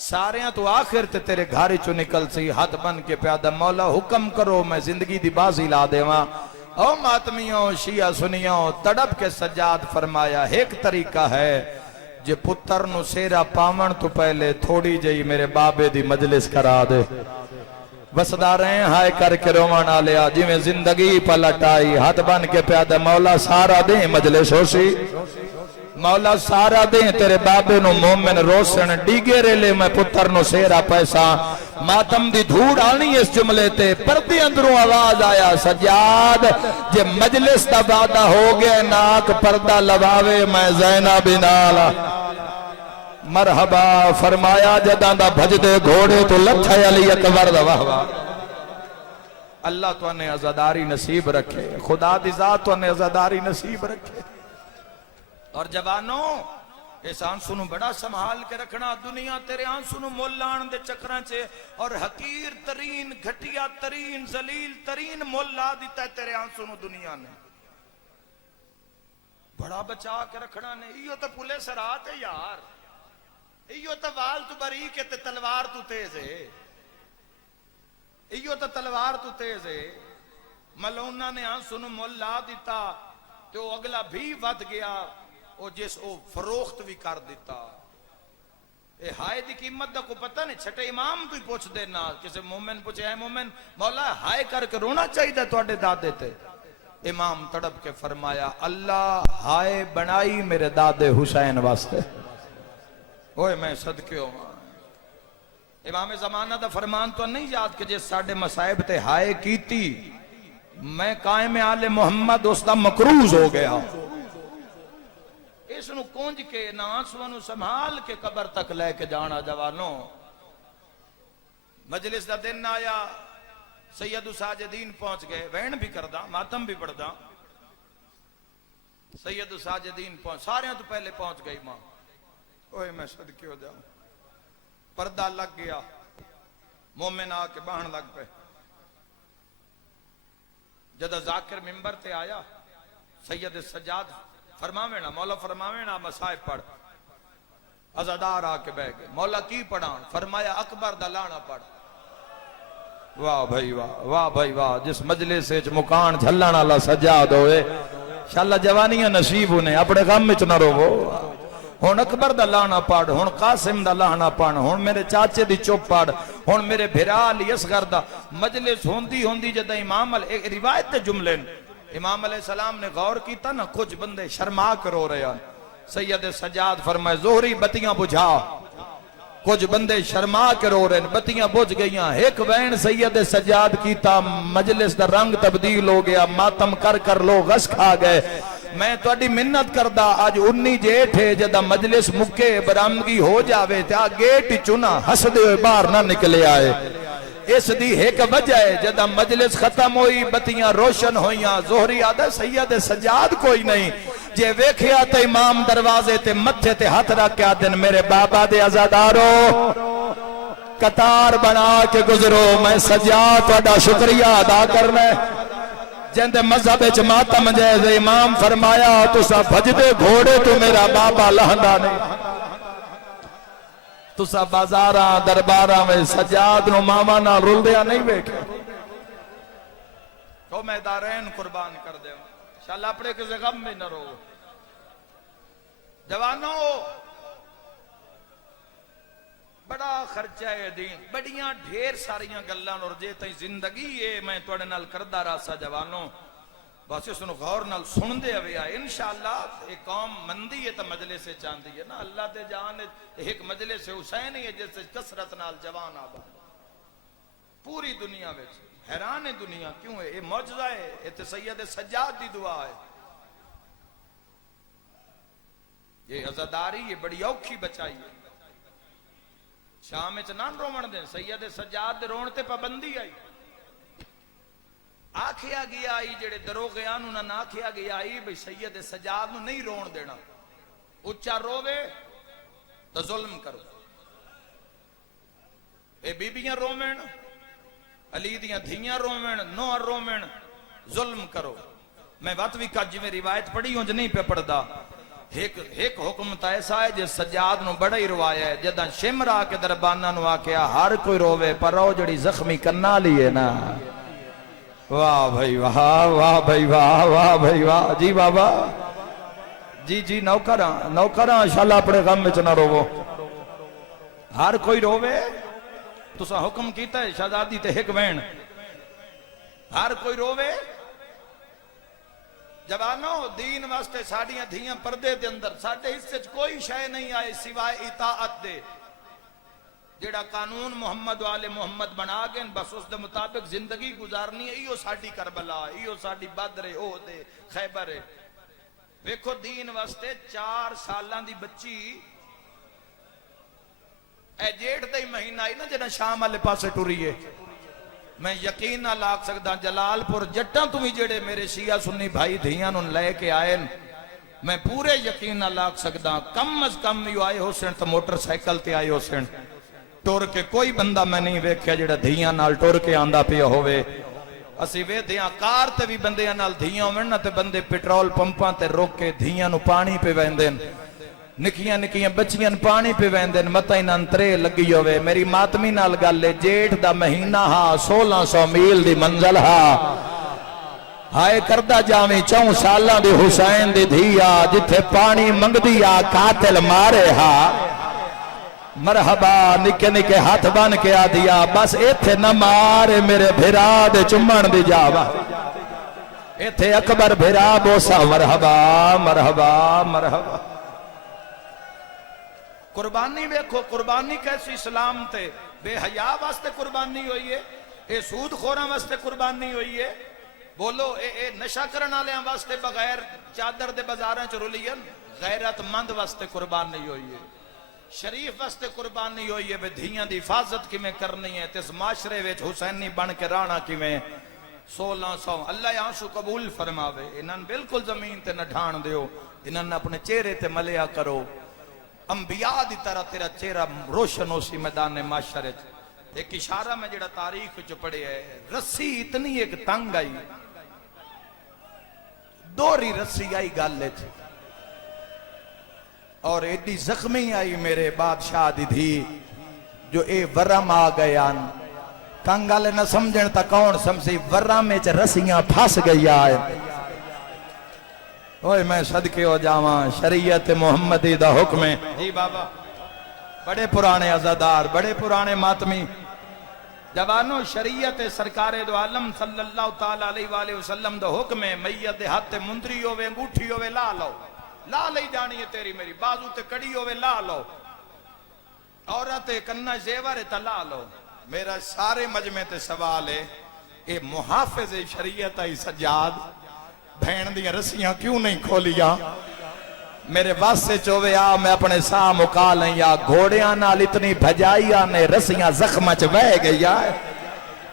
ساریاں تو آخر تے تیرے گھر چو نکل سی ہاتھ بن کے پیادہ مولا حکم کرو میں زندگی دی بازی لا دے وہاں او ماتمیوں شیعہ سنیوں تڑپ کے سجاد فرمایا ایک طریقہ ہے جے پتر نو سیرا پاون تو پہلے تھوڑی جئی میرے بابے دی مجلس کرا دے وسدا رہے ہائے کر کے رومانا لیا جی میں زندگی پلٹ آئی ہاتھ بن کے پیادہ مولا سارا دیں مجلس ہو سی مولا سارا دیں تیرے بابے نو مومن روسن ڈیگے ریلے میں پتر نو سیرا پیسا ماتم دی دھوڑ آنی اس جملے تے پردی اندروں آواز آیا سجاد جے مجلس دا وعدہ ہو گئے ناک پردہ لواوے میں زینب نالا مرحبا فرمایا جداں دا بھج دے گھوڑے تو لتھے علی اکبر دا واہ واہ اللہ تو انہیں عزاداری نصیب رکھے خدا دی ذات تو انہیں عزاداری نصیب رکھے اور جوانوں اس آنسو نو بڑا سنبھال کے رکھنا دنیا تیرے آنسو نو مولان دے چکراں چے اور حقیر ترین گھٹیا ترین ذلیل ترین مولا دیتا ہے تیرے آنسو نو دنیا نے بڑا بچا کے رکھنا نے ایو تو پولے سرات ہے یار ایو تو وال تو بریک ہے تلوار تو تیز ہے ایو تو تلوار تو تیز ہے ملونہ نے آنسو نو مولا دیتا تو اگلا بھی ود گیا او جس او فروخت بھی کر دیتا اے ہائے دی قیمت دا کو پتہ نہیں چھٹے امام تو ہی پوچھ دینا کسی مومن پوچھے اے مومن مولا ہائے کر کے رونا چاہیے دا توڑے دادے تے امام تڑپ کے فرمایا اللہ ہائے بنائی میرے دادے حسین واسطے اوہ میں صدقے ہوں امام زمانہ دا فرمان تو نہیں یاد کہ جس ساڑھے مسائب تے ہائے کیتی میں قائم آل محمد اس دا مکروز ہو گیا اس نو کونج کے ناسو نو سنبھال کے قبر تک لے کے جانا جوانوں مجلس دا دن آیا سید ساجدین پہنچ گئے وین بھی کردہ ماتم بھی پڑھدا سید ساجدین پہنچ سارے تو پہلے پہنچ گئی ماں اوہ میں صدقے ہو جاؤں پردہ لگ گیا مومن آ کے بہن لگ پہ جدہ ذاکر ممبر تے آیا سید سجاد فرماوینا مولا فرماوینا مسائب پڑھ عزادار آ کے بہ گئے مولا کی پڑھان فرمایا اکبر دا لانا پڑھ واہ بھائی واہ بھائی واہ جس مجلس سے مکان جھلان اللہ سجاد ہوئے شاءاللہ جوانیاں نصیب انہیں اپنے غم میں چنہ رو ہون اکبر دا لانا پڑھ ہون قاسم دا لانا پڑھ ہون میرے چاچے دی چوپ پڑھ ہون میرے بھرا علی اصغر دا مجلس ہوندی جدہ امام ایک روایت تے جملے امام علیہ السلام نے غور کیتا نا کچھ بندے شرما کر رو رہے ہیں سید سجاد فرمائے زہری بتیاں بجھا کچھ بندے شرما کے رو رہے ہیں بتیاں بجھ گئیاں ایک وین سید سجاد کیتا مجلس دا رنگ تبدیل ہو گیا ماتم کر لوگ غش کھا گئے میں تو اڈی منت کردہ آج انی جیٹ ہے جدہ مجلس مکے برامگی ہو جاوے تھا گیٹ چنا ہس دے ہوئے باہر نہ نکلے آئے اس دی ایک وجہ ہے جدہ مجلس ختم ہوئی بتیاں روشن ہوئیاں زہری آدھا سید سجاد کوئی نہیں جے ویکھیا تے امام دروازے تے متھے تے ہاتھ رکھیا دن میرے بابا دے عزادارو قطار بنا کے گزرو میں سجاد توڑا شکریہ ادا کرنا جن دے مذہب اچ ماتم جیسے امام فرمایا تو سا بھجدے گھوڑے تو میرا بابا لہندا نہیں تو سا بازاراں درباراں میں سجاد نو ماما نہ رول دیا نہیں بیٹھے تو میں دارین قربان کر دے انشاءاللہ اپنے کسی غم میں نہ رو جوانوں بڑا خرچہ ہے دین بڑیاں ڈھیر ساریاں گلان اور جے تئی زندگی ہے میں توڑے نال کردہ راسا جوانوں بس اس نے غور نال سن دے ہوئے آئے انشاءاللہ ایک قوم مندی ہے تا مجلس سے چاندی ہے نا اللہ دے جان ایک مجلس سے حسین ہے جس سے کسرت نال جوان آبا پوری دنیا میں حیران ہے دنیا کیوں ہے یہ معجزہ ہے یہ تے سید سجاد دی دعا ہے یہ عزاداری یہ بڑی اوکھی بچائی ہے شام اچ نان رومن دیں سید سجاد دے رونتے پابندی آئی آکھیا گیا آئی جڑے دروغیانو نہ آکھیا گیا آئی بھئی سید سجاد نو نہیں رون دینا اچھا رووے تو ظلم کرو اے بیبیاں رومن علی دیاں دھیاں رومن نوہ رومن ظلم کرو میں بات بھی کج میں روایت پڑھی ہوں جو نہیں پہ پڑھ دا ایک حکم تا ایسا ہے جس سجاد نو بڑا ہی روایا ہے جدہ شمرا کے دربانہ نو آکیا ہر کوئی روے پر رو جڑی زخمی کرنا لیے نا واہ بھائی واہ واہ بھائی واہ واہ بھائی واہ جی بابا جی نوکراں انشاءاللہ اپنے غم میں چنا روو ہر کوئی روے تسا حکم کیتا ہے شہزادی تے ہک وین ہر کوئی روے جوانو دین واسطے ساڑیاں دھیاں پردے دے اندر ساڑھے حصے کوئی شے نہیں آئے سوائے اطاعت دے جیڑا قانون محمد والے محمد بنا گئے بس اس دے مطابق زندگی گزارنی ہے ایو ساڑی کربلا ایو ساڑی بدر احد خیبر ویکھو دین واسطے 4 سالاں دی بچی اے جیڑ دے مہینہ آئی نا جنہ شام والے پاسے ٹوریے میں یقین نہ لاکھ سکتا جلال پور جٹاں تمہیں جڑے میرے شیعہ سنی بھائی دھیاں ان لے کے آئے میں پورے یقین نہ لاکھ سکتا کم از کم یو آئے ہو سن تو موٹر سائیکل تے آئے ہو سن ٹور کے کوئی بندہ میں نہیں ویکھیا جڑا دھیاں نال ٹور کے آندہ پیا ہوئے اسی وے دھیاں کار تے بھی بندیاں نال دھیاں ہوئے تے بندے پیٹرول پمپاں تے روک کے دھیاں نو پانی پہ ویندن نکیاں بچیاں پانی پہ ویندن متا ہی نانترے لگی ہوئے میری ماتمی نال گالے جیٹھ دا مہینہ ہا 1600 میل دی منزل ہا ہائے کردہ جامی 4 سالاں دی حسین دی دھیا جتھے پانی منگ دیا قاتل مارے ہا مرحبا نکے ہاتھ بن کے آ دیا بس ایتھے نہ مارے میرے بھرا دے چمن دی جاوا ایتھے اکبر بھرا بوسا مرحبا مرحبا مرحبا قربانی ویکھو قربانی کیسی اسلام تے بے حیا واسطے قربانی ہوئی ہے اے سود خوراں واسطے قربانی ہوئی ہے بولو اے نشہ کرن والیاں واسطے بغیر چادر دے بازاراں چ رلین غیرت مند واسطے قربانی ہوئی ہے شریف واسطے قربانی ہوئی ہے بے دھیاں دی حفاظت کیویں کرنی ہے تے اس معاشرے وچ حسینی بن کے رانا کیویں 1600 اللہ آنسو قبول فرماوے انہاں بالکل زمین تے نہ ڈھان دیو انہاں اپنے چہرے تے ملیا کرو انبیاء دی طرح تیرا چہرہ روشن ہو سی میدان معاشرے ایک اشارہ میں جڑا تاریخ جو پڑھے ہے رسی اتنی ایک تنگ آئی دوری رسی آئی گالے تھی اور ایڈی زخمی آئی میرے بادشاہ دی تھی جو اے ورم آ گیا کنگالے نہ سمجھن تا کون سمجھی ورم میں چھ رسیاں پھاس گئی آئے اوہ میں صدقے ہو جاواں شریعت محمدی دا حکم ہے جی بابا بڑے پرانے عزادار بڑے پرانے ماتمی جوانو شریعت سرکار دو عالم صلی اللہ تعالیٰ علیہ وآلہ وسلم دا حکم ہے میت ہاتھ مندری ہوئے انگوٹھی ہوئے لا لو لا لئی جانی ہے تیری میری بازو تے کڑی ہوئے لا لو عورت کنہ زیور تا لا لو میرا سارے مجمع تے سوال ہے اے محافظ شریعت آئی سجاد بھین دیا رسیاں کیوں نہیں کھولیا میرے واسے چوے آ میں اپنے ساں مکا لیں یا گھوڑیاں نال اتنی بھجائیاں نے رسیاں زخمہ چ بہ گئی آئے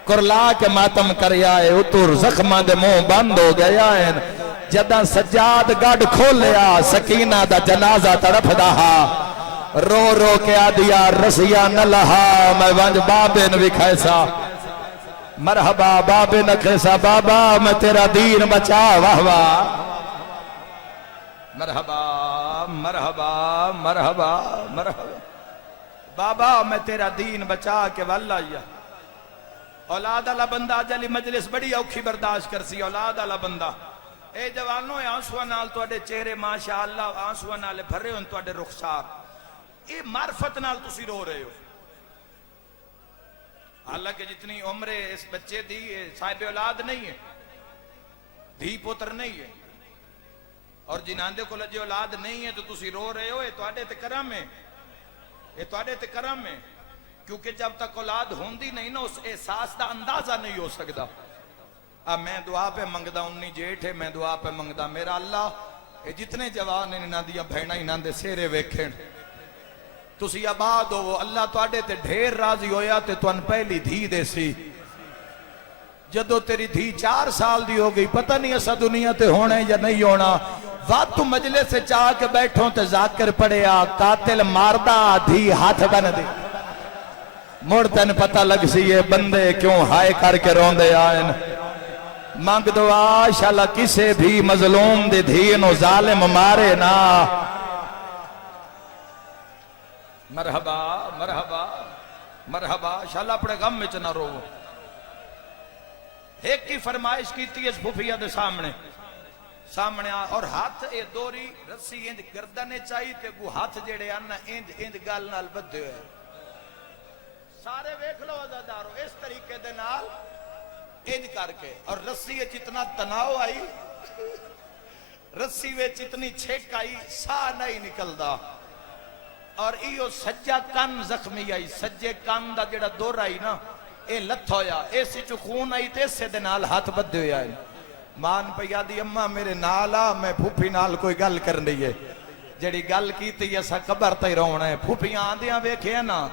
کرلا کے ماتم کریا ہے اتر زخمہ دے منہ بند ہو گیا ہے جدہ سجاد گاڑ کھولیا سکینہ دا جنازہ تڑپ دہا رو رو کے آ دیا رسیاں نہ لہا میں ونج بابے نوی کھیسا مرحبا بابے نہ کھیسا بابا میں تیرا دین بچا واہ واہ مرحبا مرحبا مرحبا مرحبا بابا میں تیرا دین بچا کے واللہ یا اولاد اللہ بندہ جلی مجلس بڑی اوکھی برداشت کرسی اولاد اللہ بندہ اے جوانوں آنسوہ نال تو اڈے چہرے ماشاءاللہ آنسوہ نال بھرے ہوں تو اڈے رخسار اے معرفت نال تسی رو رہے ہو حالانکہ جتنی عمر اس بچے دی صاحب اولاد نہیں ہے دھی پوتر نہیں ہے اور جناندے کو لجے اولاد نہیں ہے تو تسی رو رہے ہو یہ تو اڈے تے کرم ہے یہ تو اڈے تے کرم ہے کیونکہ جب تک اولاد ہوندی نہیں نا اس احساس دا اندازہ نہیں ہو سکتا اب میں دعا پہ منگدا انہی جیٹھ ہے میں دعا پہ منگدا میرا اللہ اے جتنے جوان ہیں انہاں دیا بھیڑا انہاں دے سیرے ویکھیں تسی آباد ہو اللہ تو اڈے تے ڈھیر راضی ہویا تے تو ان پہلی دھی دے سی جدو تیری دھی 4 سال دی ہو گئی پتہ نہیں ایسا دنیا تے ہونے یا نہیں ہونا وقت تو مجلس سے چاہ کے بیٹھوں تے ذاکر پڑیا قاتل ماردہ دھی ہاتھ بن دے مڑتن پتہ لگ سی یہ بندے کیوں ہائے کر کے روندے آئین مانگ دعا شالا کسے بھی مظلوم دے دھین و ظالم مارے نا مرحبا مرحبا مرحبا شالا اپنے غم میں چنا رو ایک کی فرمائش کی تھی اس بھوپیا دے سامنے اور ہاتھ اے دوری رسی انج گردنے چاہی تے وہ ہاتھ جڑے آنا انج گال نال بدھے ہوئے سارے ویکھ لو عزادارو اس طریقے دے نال انج کر کے اور رسی جتنا تناؤ آئی رسی وے جتنی چھک آئی سا نہیں نکلدا اور ایو سجا کن زخمی آئی سجے کن دا جڑا دور آئی نا اے لتھ ہویا ایسی چو خون آئی تے سے دے نال ہاتھ بدھے ہوئے آئے مان پہ یادی اممہ میرے نالا میں پھوپی نال کوئی گل کر رہی ہے جڑی گل کی تی ایسا قبر تے رونا ہے پھوپیاں آندیاں ویکھے ہیں نا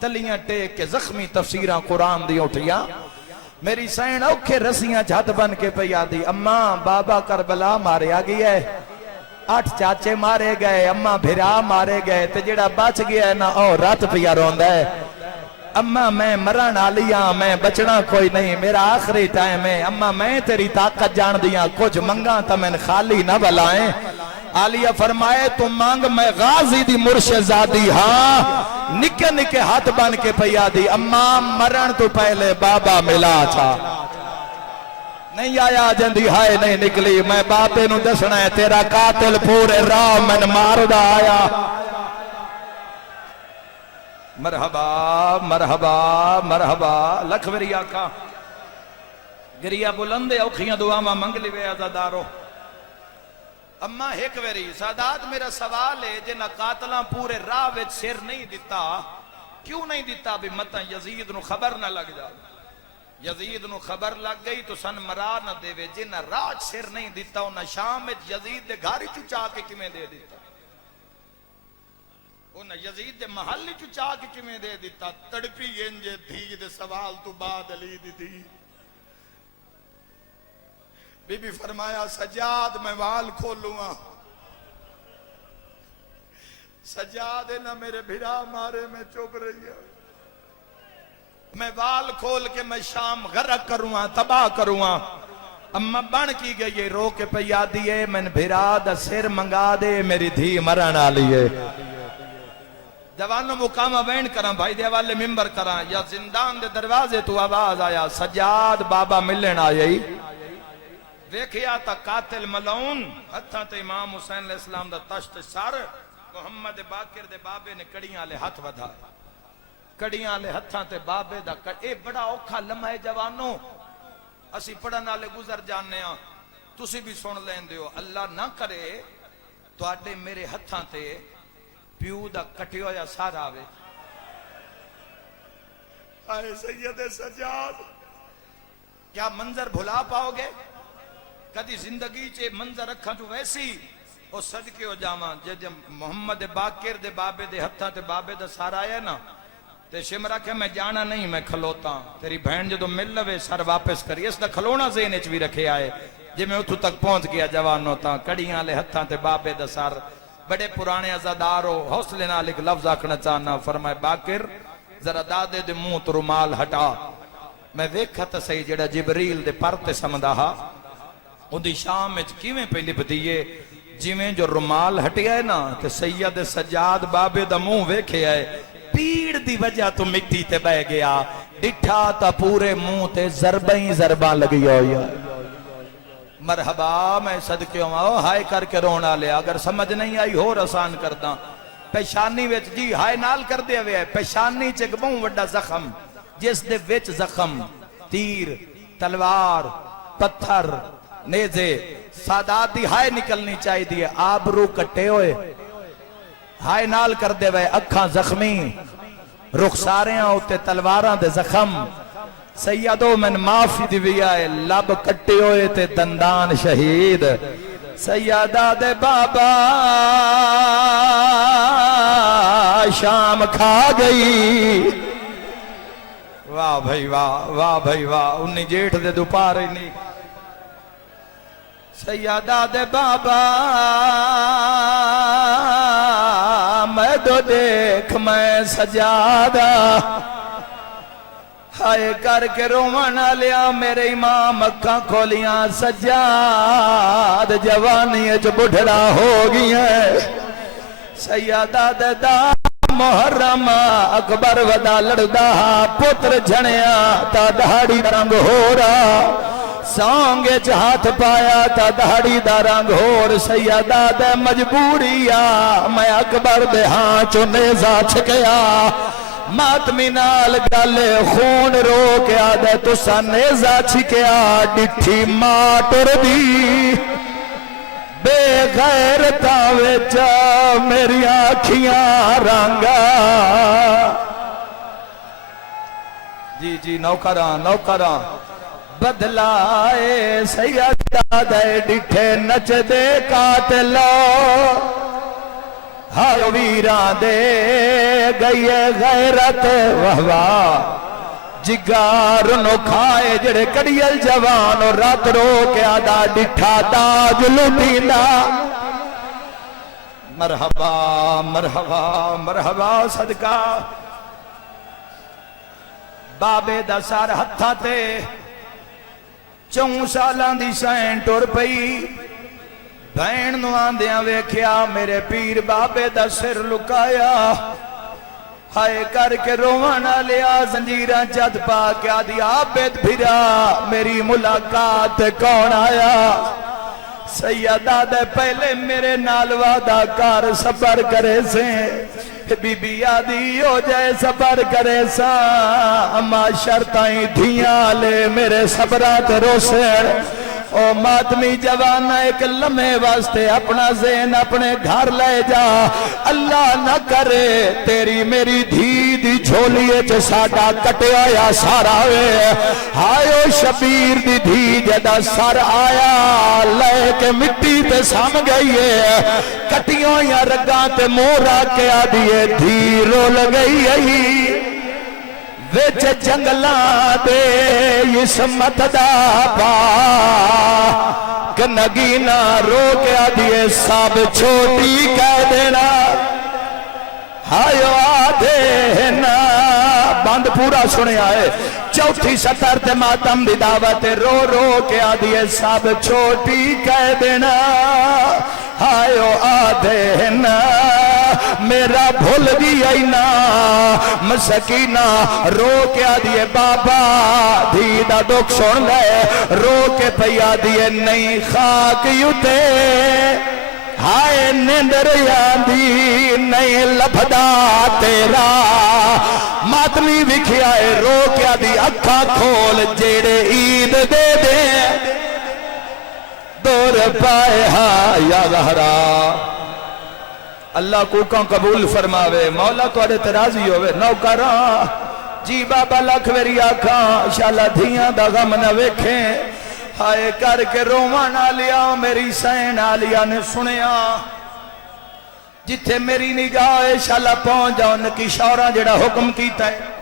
تلیاں ٹیک کے زخمی تفسیراں قرآن دی اٹھیا میری سین اوکھے رسیاں جھت بن کے پہ یادی اممہ بابا کربلا مارے آگئی ہے 8 چاچے مارے گئے اممہ بھرا مارے گئے تے جڑا بچ گیا ہے نا او رات پہ روندہ ہے اممہ میں مرن آلیاں میں بچنا کوئی نہیں میرا آخری ٹائم ہے اممہ میں تیری طاقت جان دیاں کچھ منگاں تا میں خالی نہ بلائیں آلیہ فرمائے تم مانگ میں غازی دی مرشزادی ہاں نکے نکے ہاتھ بن کے پیا دی اممہ مرن تو پہلے بابا ملا تھا نہیں آیا جندی ہائے نہیں نکلی میں بابے نو دسنا ہے تیرا قاتل پورے راہ میں ماردہ آیا مرحبا مرحبا مرحبا لکھ وری آقا گریا بلندے اوکھیاں دعاواں منگ لیوے عزادارو اما ایک وری سادات میرا سوال ہے جنہ قاتلاں پورے راہ وچ سر نہیں دیتا کیوں نہیں دیتا بھی متا یزید نو خبر نہ لگ جا یزید نو خبر لگ گئی تو سن مرا نہ دے وے جنہ راج سر نہیں دیتا انہاں شام وچ یزید دے گھاری چچا کے کیویں دے دیتا انہاں یزید دے محلی چچا کے کیویں دے دیتا تڑپی انجے دھی دے سوال تو بعد علی دی دی بی بی فرمایا سجاد میں وال کھولوں سجاد نہ میرے بھرا مارے میں چپ رہی ہے میں وال کھول کے میں شام غرق کروں تباہ کروں اما بن کی گئی رو کے پہ یادی ہے میں بھرا دا سر منگا دے میری دھی مرن آلی ہے جوانوں مقامہ وین کراں بھائی دے والے ممبر کراں یا زندان دے دروازے تو آواز آیا سجاد بابا ملن آئی ویکھیا تا قاتل ملعون ہتھاں تے امام حسین علیہ السلام دا تشت سر محمد باقر دے بابے نے کڑیاں لے ہاتھ ودھا کڑیاں لے ہتھاں تے بابے دا اے بڑا اوکھا لمحہ ہے جوانوں اسی پڑھن والے گزر جانے ہاں تسی بھی سن لیندے ہو اللہ نہ کرے تواڈے میرے ہتھاں تے پیو دا کٹیا ہویا سار آوے اے سید سجاد کیا منظر بھلا پاؤ گے کدی زندگی چے منظر رکھا جو ویسی او صدقے ہو جاواں جے محمد باقر دے بابے دے ہتھاں تے بابے دا سارا آیا نا تے شمرا کہ میں جانا نہیں میں کھلوتا تیری بہن جدو مل لوے سر واپس کری اس دا کھلونا ذہن وچ بھی رکھے آئے جے میں اتھو تک پہنچ گیا جوان ہوتا کڑیاں لے ہتھاں تے بابے دا سر بڑے پرانے عزادارو حوصلے نال ایک لفظ آکھنا چاہنا فرمائے باقر ذرا دادے دے منہ تو رومال ہٹا میں ویکھا تے صحیح جڑا جبریل دے پر تے سمدا ہا اودی شام وچ کیویں پہ لبدیے جویں جو رومال ہٹیا ہے نا تے سید سجاد بابے دا منہ ویکھے آئے پیڑ دی وجہ تو مٹی تے بہ گیا ڈٹھا تا پورے منہ تے ضربیں ضرباں لگی ہوئی مرحبا میں صدقے ہوں ہائے کر کے رونا لیا اگر سمجھ نہیں آئی ہو رسان کرداں پیشانی وچ جی ہائے نال کر دے ہوئے پیشانی چک بہوں وڈا زخم جس دے وچ زخم تیر تلوار پتھر نیزے سادات دی ہائے نکلنی چاہی دیئے آبرو کٹے ہوئے ہائے نال کر دے ہوئے اکھاں زخمی رخساریاں ہوتے تلواراں دے زخم سیدو من معافی دی آئے لب کٹے ہوئے تے دندان شہید سیدہ دے بابا شام کھا گئی واہ بھائی واہ واہ بھائی واہ انہی جیٹھ دے دوپارے نہیں سیدہ دے بابا میں دو دیکھ میں سجادہ ہائے کر کے رومن لیا میرے امام اکھاں کھولیاں سجاد جوانی اچ بڑھڑا ہو گیا سیدہ دا محرم اکبر ودا لڑدا پتر جھنیا تا دہاڑی رنگ ہو رہا سانگے ہاتھ پایا تا دہاڑی دا رنگ ہور سیدہ دے مجبوری میں اکبر دے ہاں چو نیزہ چھکیا ماتمی نال گالے خون رو کے آدھے تو سا نیزہ چھکیا ڈٹھی ماٹر دی بے غیرتا ویچا میری آنکھیاں رنگا جی نوکران بدلائے سیدہ دے ڈٹھے نچ دے قاتلو ہر ویران دے گئیے غیرت وہواہ جگار نو کھائے جڑے کڑیل جوان اور رات رو کے آدھا ڈٹھا تاج لٹینا مرحبا مرحبا مرحبا صدقہ بابے دا سار ہتھا تے 4 سالان دی سائن ٹور پئی بین نو آندیاں ویکھیا میرے پیر بابے دا سر لکایا ہائے کر کے روانہ لیا زنجیران جد پا کیا دیا عابد بھرا میری ملاقات کون آیا سیدہ دے پہلے میرے نال وعدہ کار صبر کرے سے بی بی آدھی ہو جائے صبر کرے سا اما شرطائیں دھیاں لے میرے صبرات روسر او ماتمی جوانہ ایک لمحے واسطے اپنا ذہن اپنے گھر لے جا اللہ نہ کرے تیری میری دھی دی جھولیے چ ساڈا کٹیا یا سارا وے ہائیو شبیر دی دھی جدا سر آیا لے کے مٹی تے سام گئی ہے کٹیوں یا رگاں تے مورا کے آدھیے دھی رو لگئی ہے ویچ جنگلہ دے اسمت دا پا کہ نگینہ رو کے آدھیے سب چھوٹی کہہ دینا ہائیو آدھے نا بند پورا سنے آئے 4 سطر تے ماتم دی دعوت رو رو کے آدھیے سب چھوٹی کہہ دینا ہائیو آدھے نا میرا بھول گیا نا مسکینہ رو کے آدھیے بابا دھیدہ دکھ سن لے رو کے پیا دیے نہیں خاک یوتے ہائے نیندر یاندی نہیں لبھدا تیرا ماتمی وکھیائے رو کے آدھی اکھا کھول جیڑے عید دے دے دور پائے ہاں یا زہرا اللہ کو کان قبول فرماوے مولا تو اڑے ترازی ہوئے نوکران جی بابا لکھ ویری آکھاں انشاءاللہ دھیاں دا غم نہ ویکھیں ہائے کر کے رومان آلیا میری سین آلیا نے سنیا جتھے میری نگاہ انشاءاللہ پہنچ جاؤ نکی شورہ جڑا حکم کیتا ہے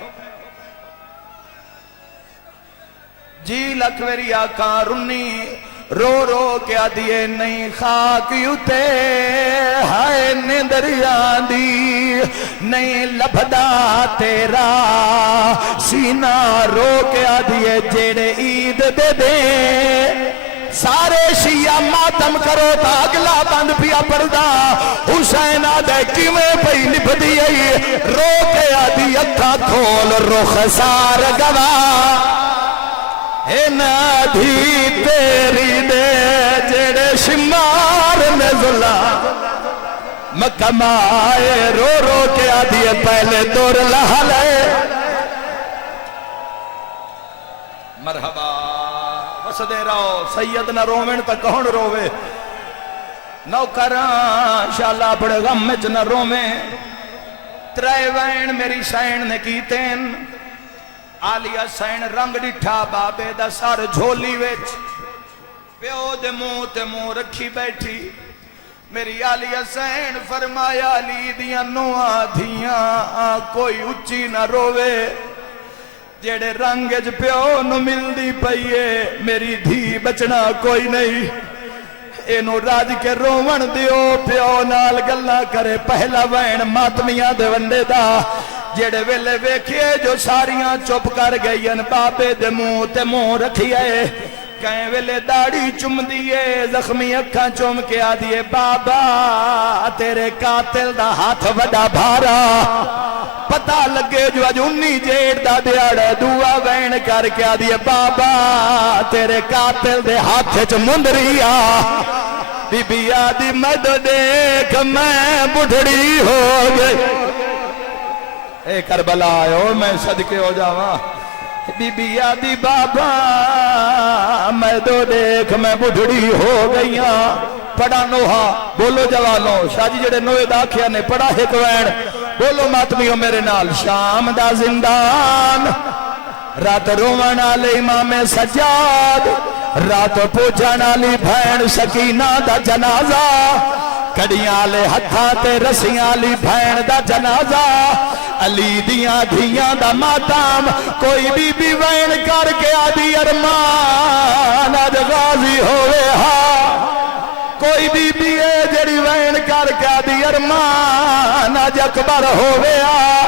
جی لکھ ویری آکھاں رنی رو رو کیا دیے نہیں خاک یوتے ہائے نیندریاں دی نہیں لبھدا تیرا سینہ رو کیا دیے جیڑے عید دے دے سارے شیعہ ماتم کرو تا اگلا بند پیا پردہ حسین آدھے کیویں پئی نبھدی رو کیا دی اکھا کھول رخ سار گواہ اے نادھی تیری دے جڑے شمار نزلہ مکم آئے رو رو کے آدھیے پہلے دور لہلے مرحبا وسدے رہو سید نہ رومن تا کون روے نوکران انشاءاللہ بڑے غم میں نہ رومیں ترائے وین میری سین نے کیتین آلیا سین رنگ ڈٹھا بابے دا سار جھولی ویچ پیو دے منہ رکھی بیٹھی میری آلیا سین فرمایا علی دیاں نوآں دھیاں کوئی اچھی نہ روے جیڑے رنگج پیو نو مل دی پئیے میری دھی بچنا کوئی نہیں اینو راج کے روون دیو پیو نال گلہ کرے پہلا وین ماتمیاں دے وندے دا جڑے ویلے ویکھیے جو ساریاں چپ کر گئین بابے دے منہ تے منہ رکھیے کہیں ویلے داڑھی چم دیے زخمی اکھاں چم کے آدھیے بابا تیرے قاتل دا ہاتھ وڈا بھارا پتہ لگے جو اج 19 جیڑ دا دیاڑے دعا وین کر کے آدھیے بابا تیرے قاتل دے ہاتھ چ مندری آ بی بی آدھی مد دیکھ میں بڑھڑی ہو گئی اے کربلا آئے میں صدقے ہو جاواں بی بی آدھی بابا میں دو دیکھ میں بڑھڑی ہو گئیاں پڑھا نوہا بولو جوانو شاہ جی جڑے نوے داکھیا نے پڑھا ایک وین بولو ماتمیوں میرے نال شام دا زندان رات رومن آلے امام سجاد رات پوچھن آلی بھین سکینہ دا جنازہ کڑیاں لے ہتھاں تے رسیاں لی بھین دا جنازہ علی دیاں دھیاں دا ماتام کوئی بی وین کر کے آدھی ارمان آج غازی ہوئے ہاں کوئی بی جڑی وین کر کے آدھی ارمان آج اکبر ہوئے ہاں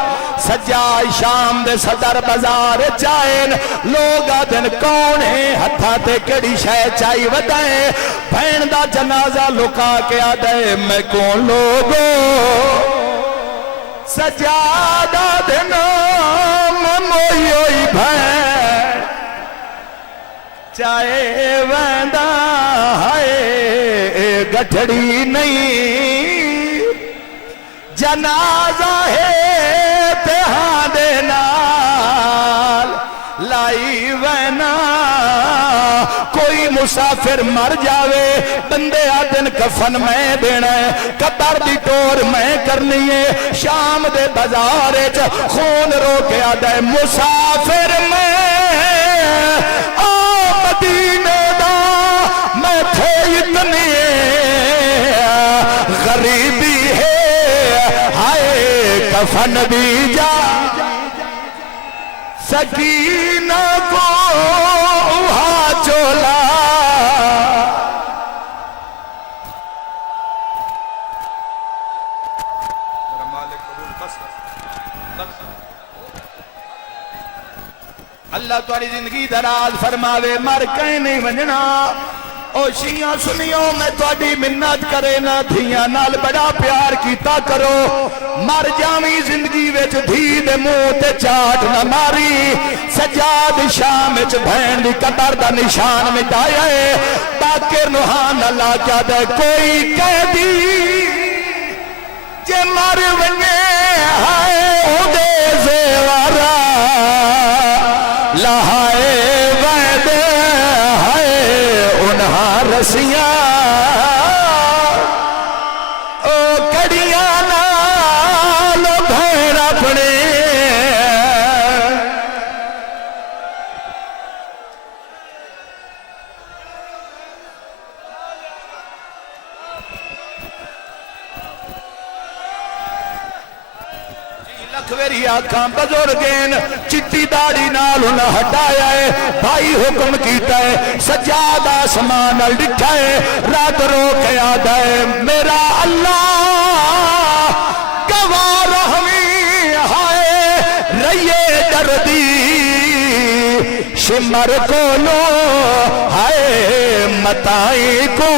سجائی شام دے صدر بازار چائن لوگ آدھن کون ہیں ہتھا تے کڑی شے چائی ودائیں بھین دا جنازہ لکا کے آدھے میں کون لوگو سجادہ دن موئی ہوئی بھین چاہے ویندہ ہے گٹھڑی نہیں جنازہ ہے تہاں دے نال لائی وینا کوئی مسافر مر جاوے بندے آدن کفن میں دینا ہے قبر دی ٹور میں کرنی ہے شام دے بازار خون رو کے آدھے مسافر میں مدینے دا میں تھے اتنی غریبی ہے ہائے کفن بھی جا سکینہ کو اوہا چولا اللہ تمہاری زندگی دراز فرماوے مر کہیں نہیں ونجنا او شیعہ سنیوں میں تواڈی منت کرے نہ دھیاں نال بڑا پیار کیتا کرو مر جاویں زندگی وچ دھی دے منہ تے چاٹ نہ ماری سجاد شام وچ بہن دی قبر دا نشان مٹایا ہے باقر نوحان اللہ کیا دے کوئی قیدی جے مر ونجے ہائے اودے زیورا لہائے وید ہائے انہاں رسیاں او کڑیاں نال بھین اپنے لکھویری آکھاں بزرگین چٹی داڑی نال انہاں ہٹایا ہے بھائی حکم کیتا ہے سجاد آسمان لکھا ہے رات رو کے آدھا ہے میرا اللہ گوار ہمیں ہائے رئیے دردی شمر کو لو ہائے متائی کو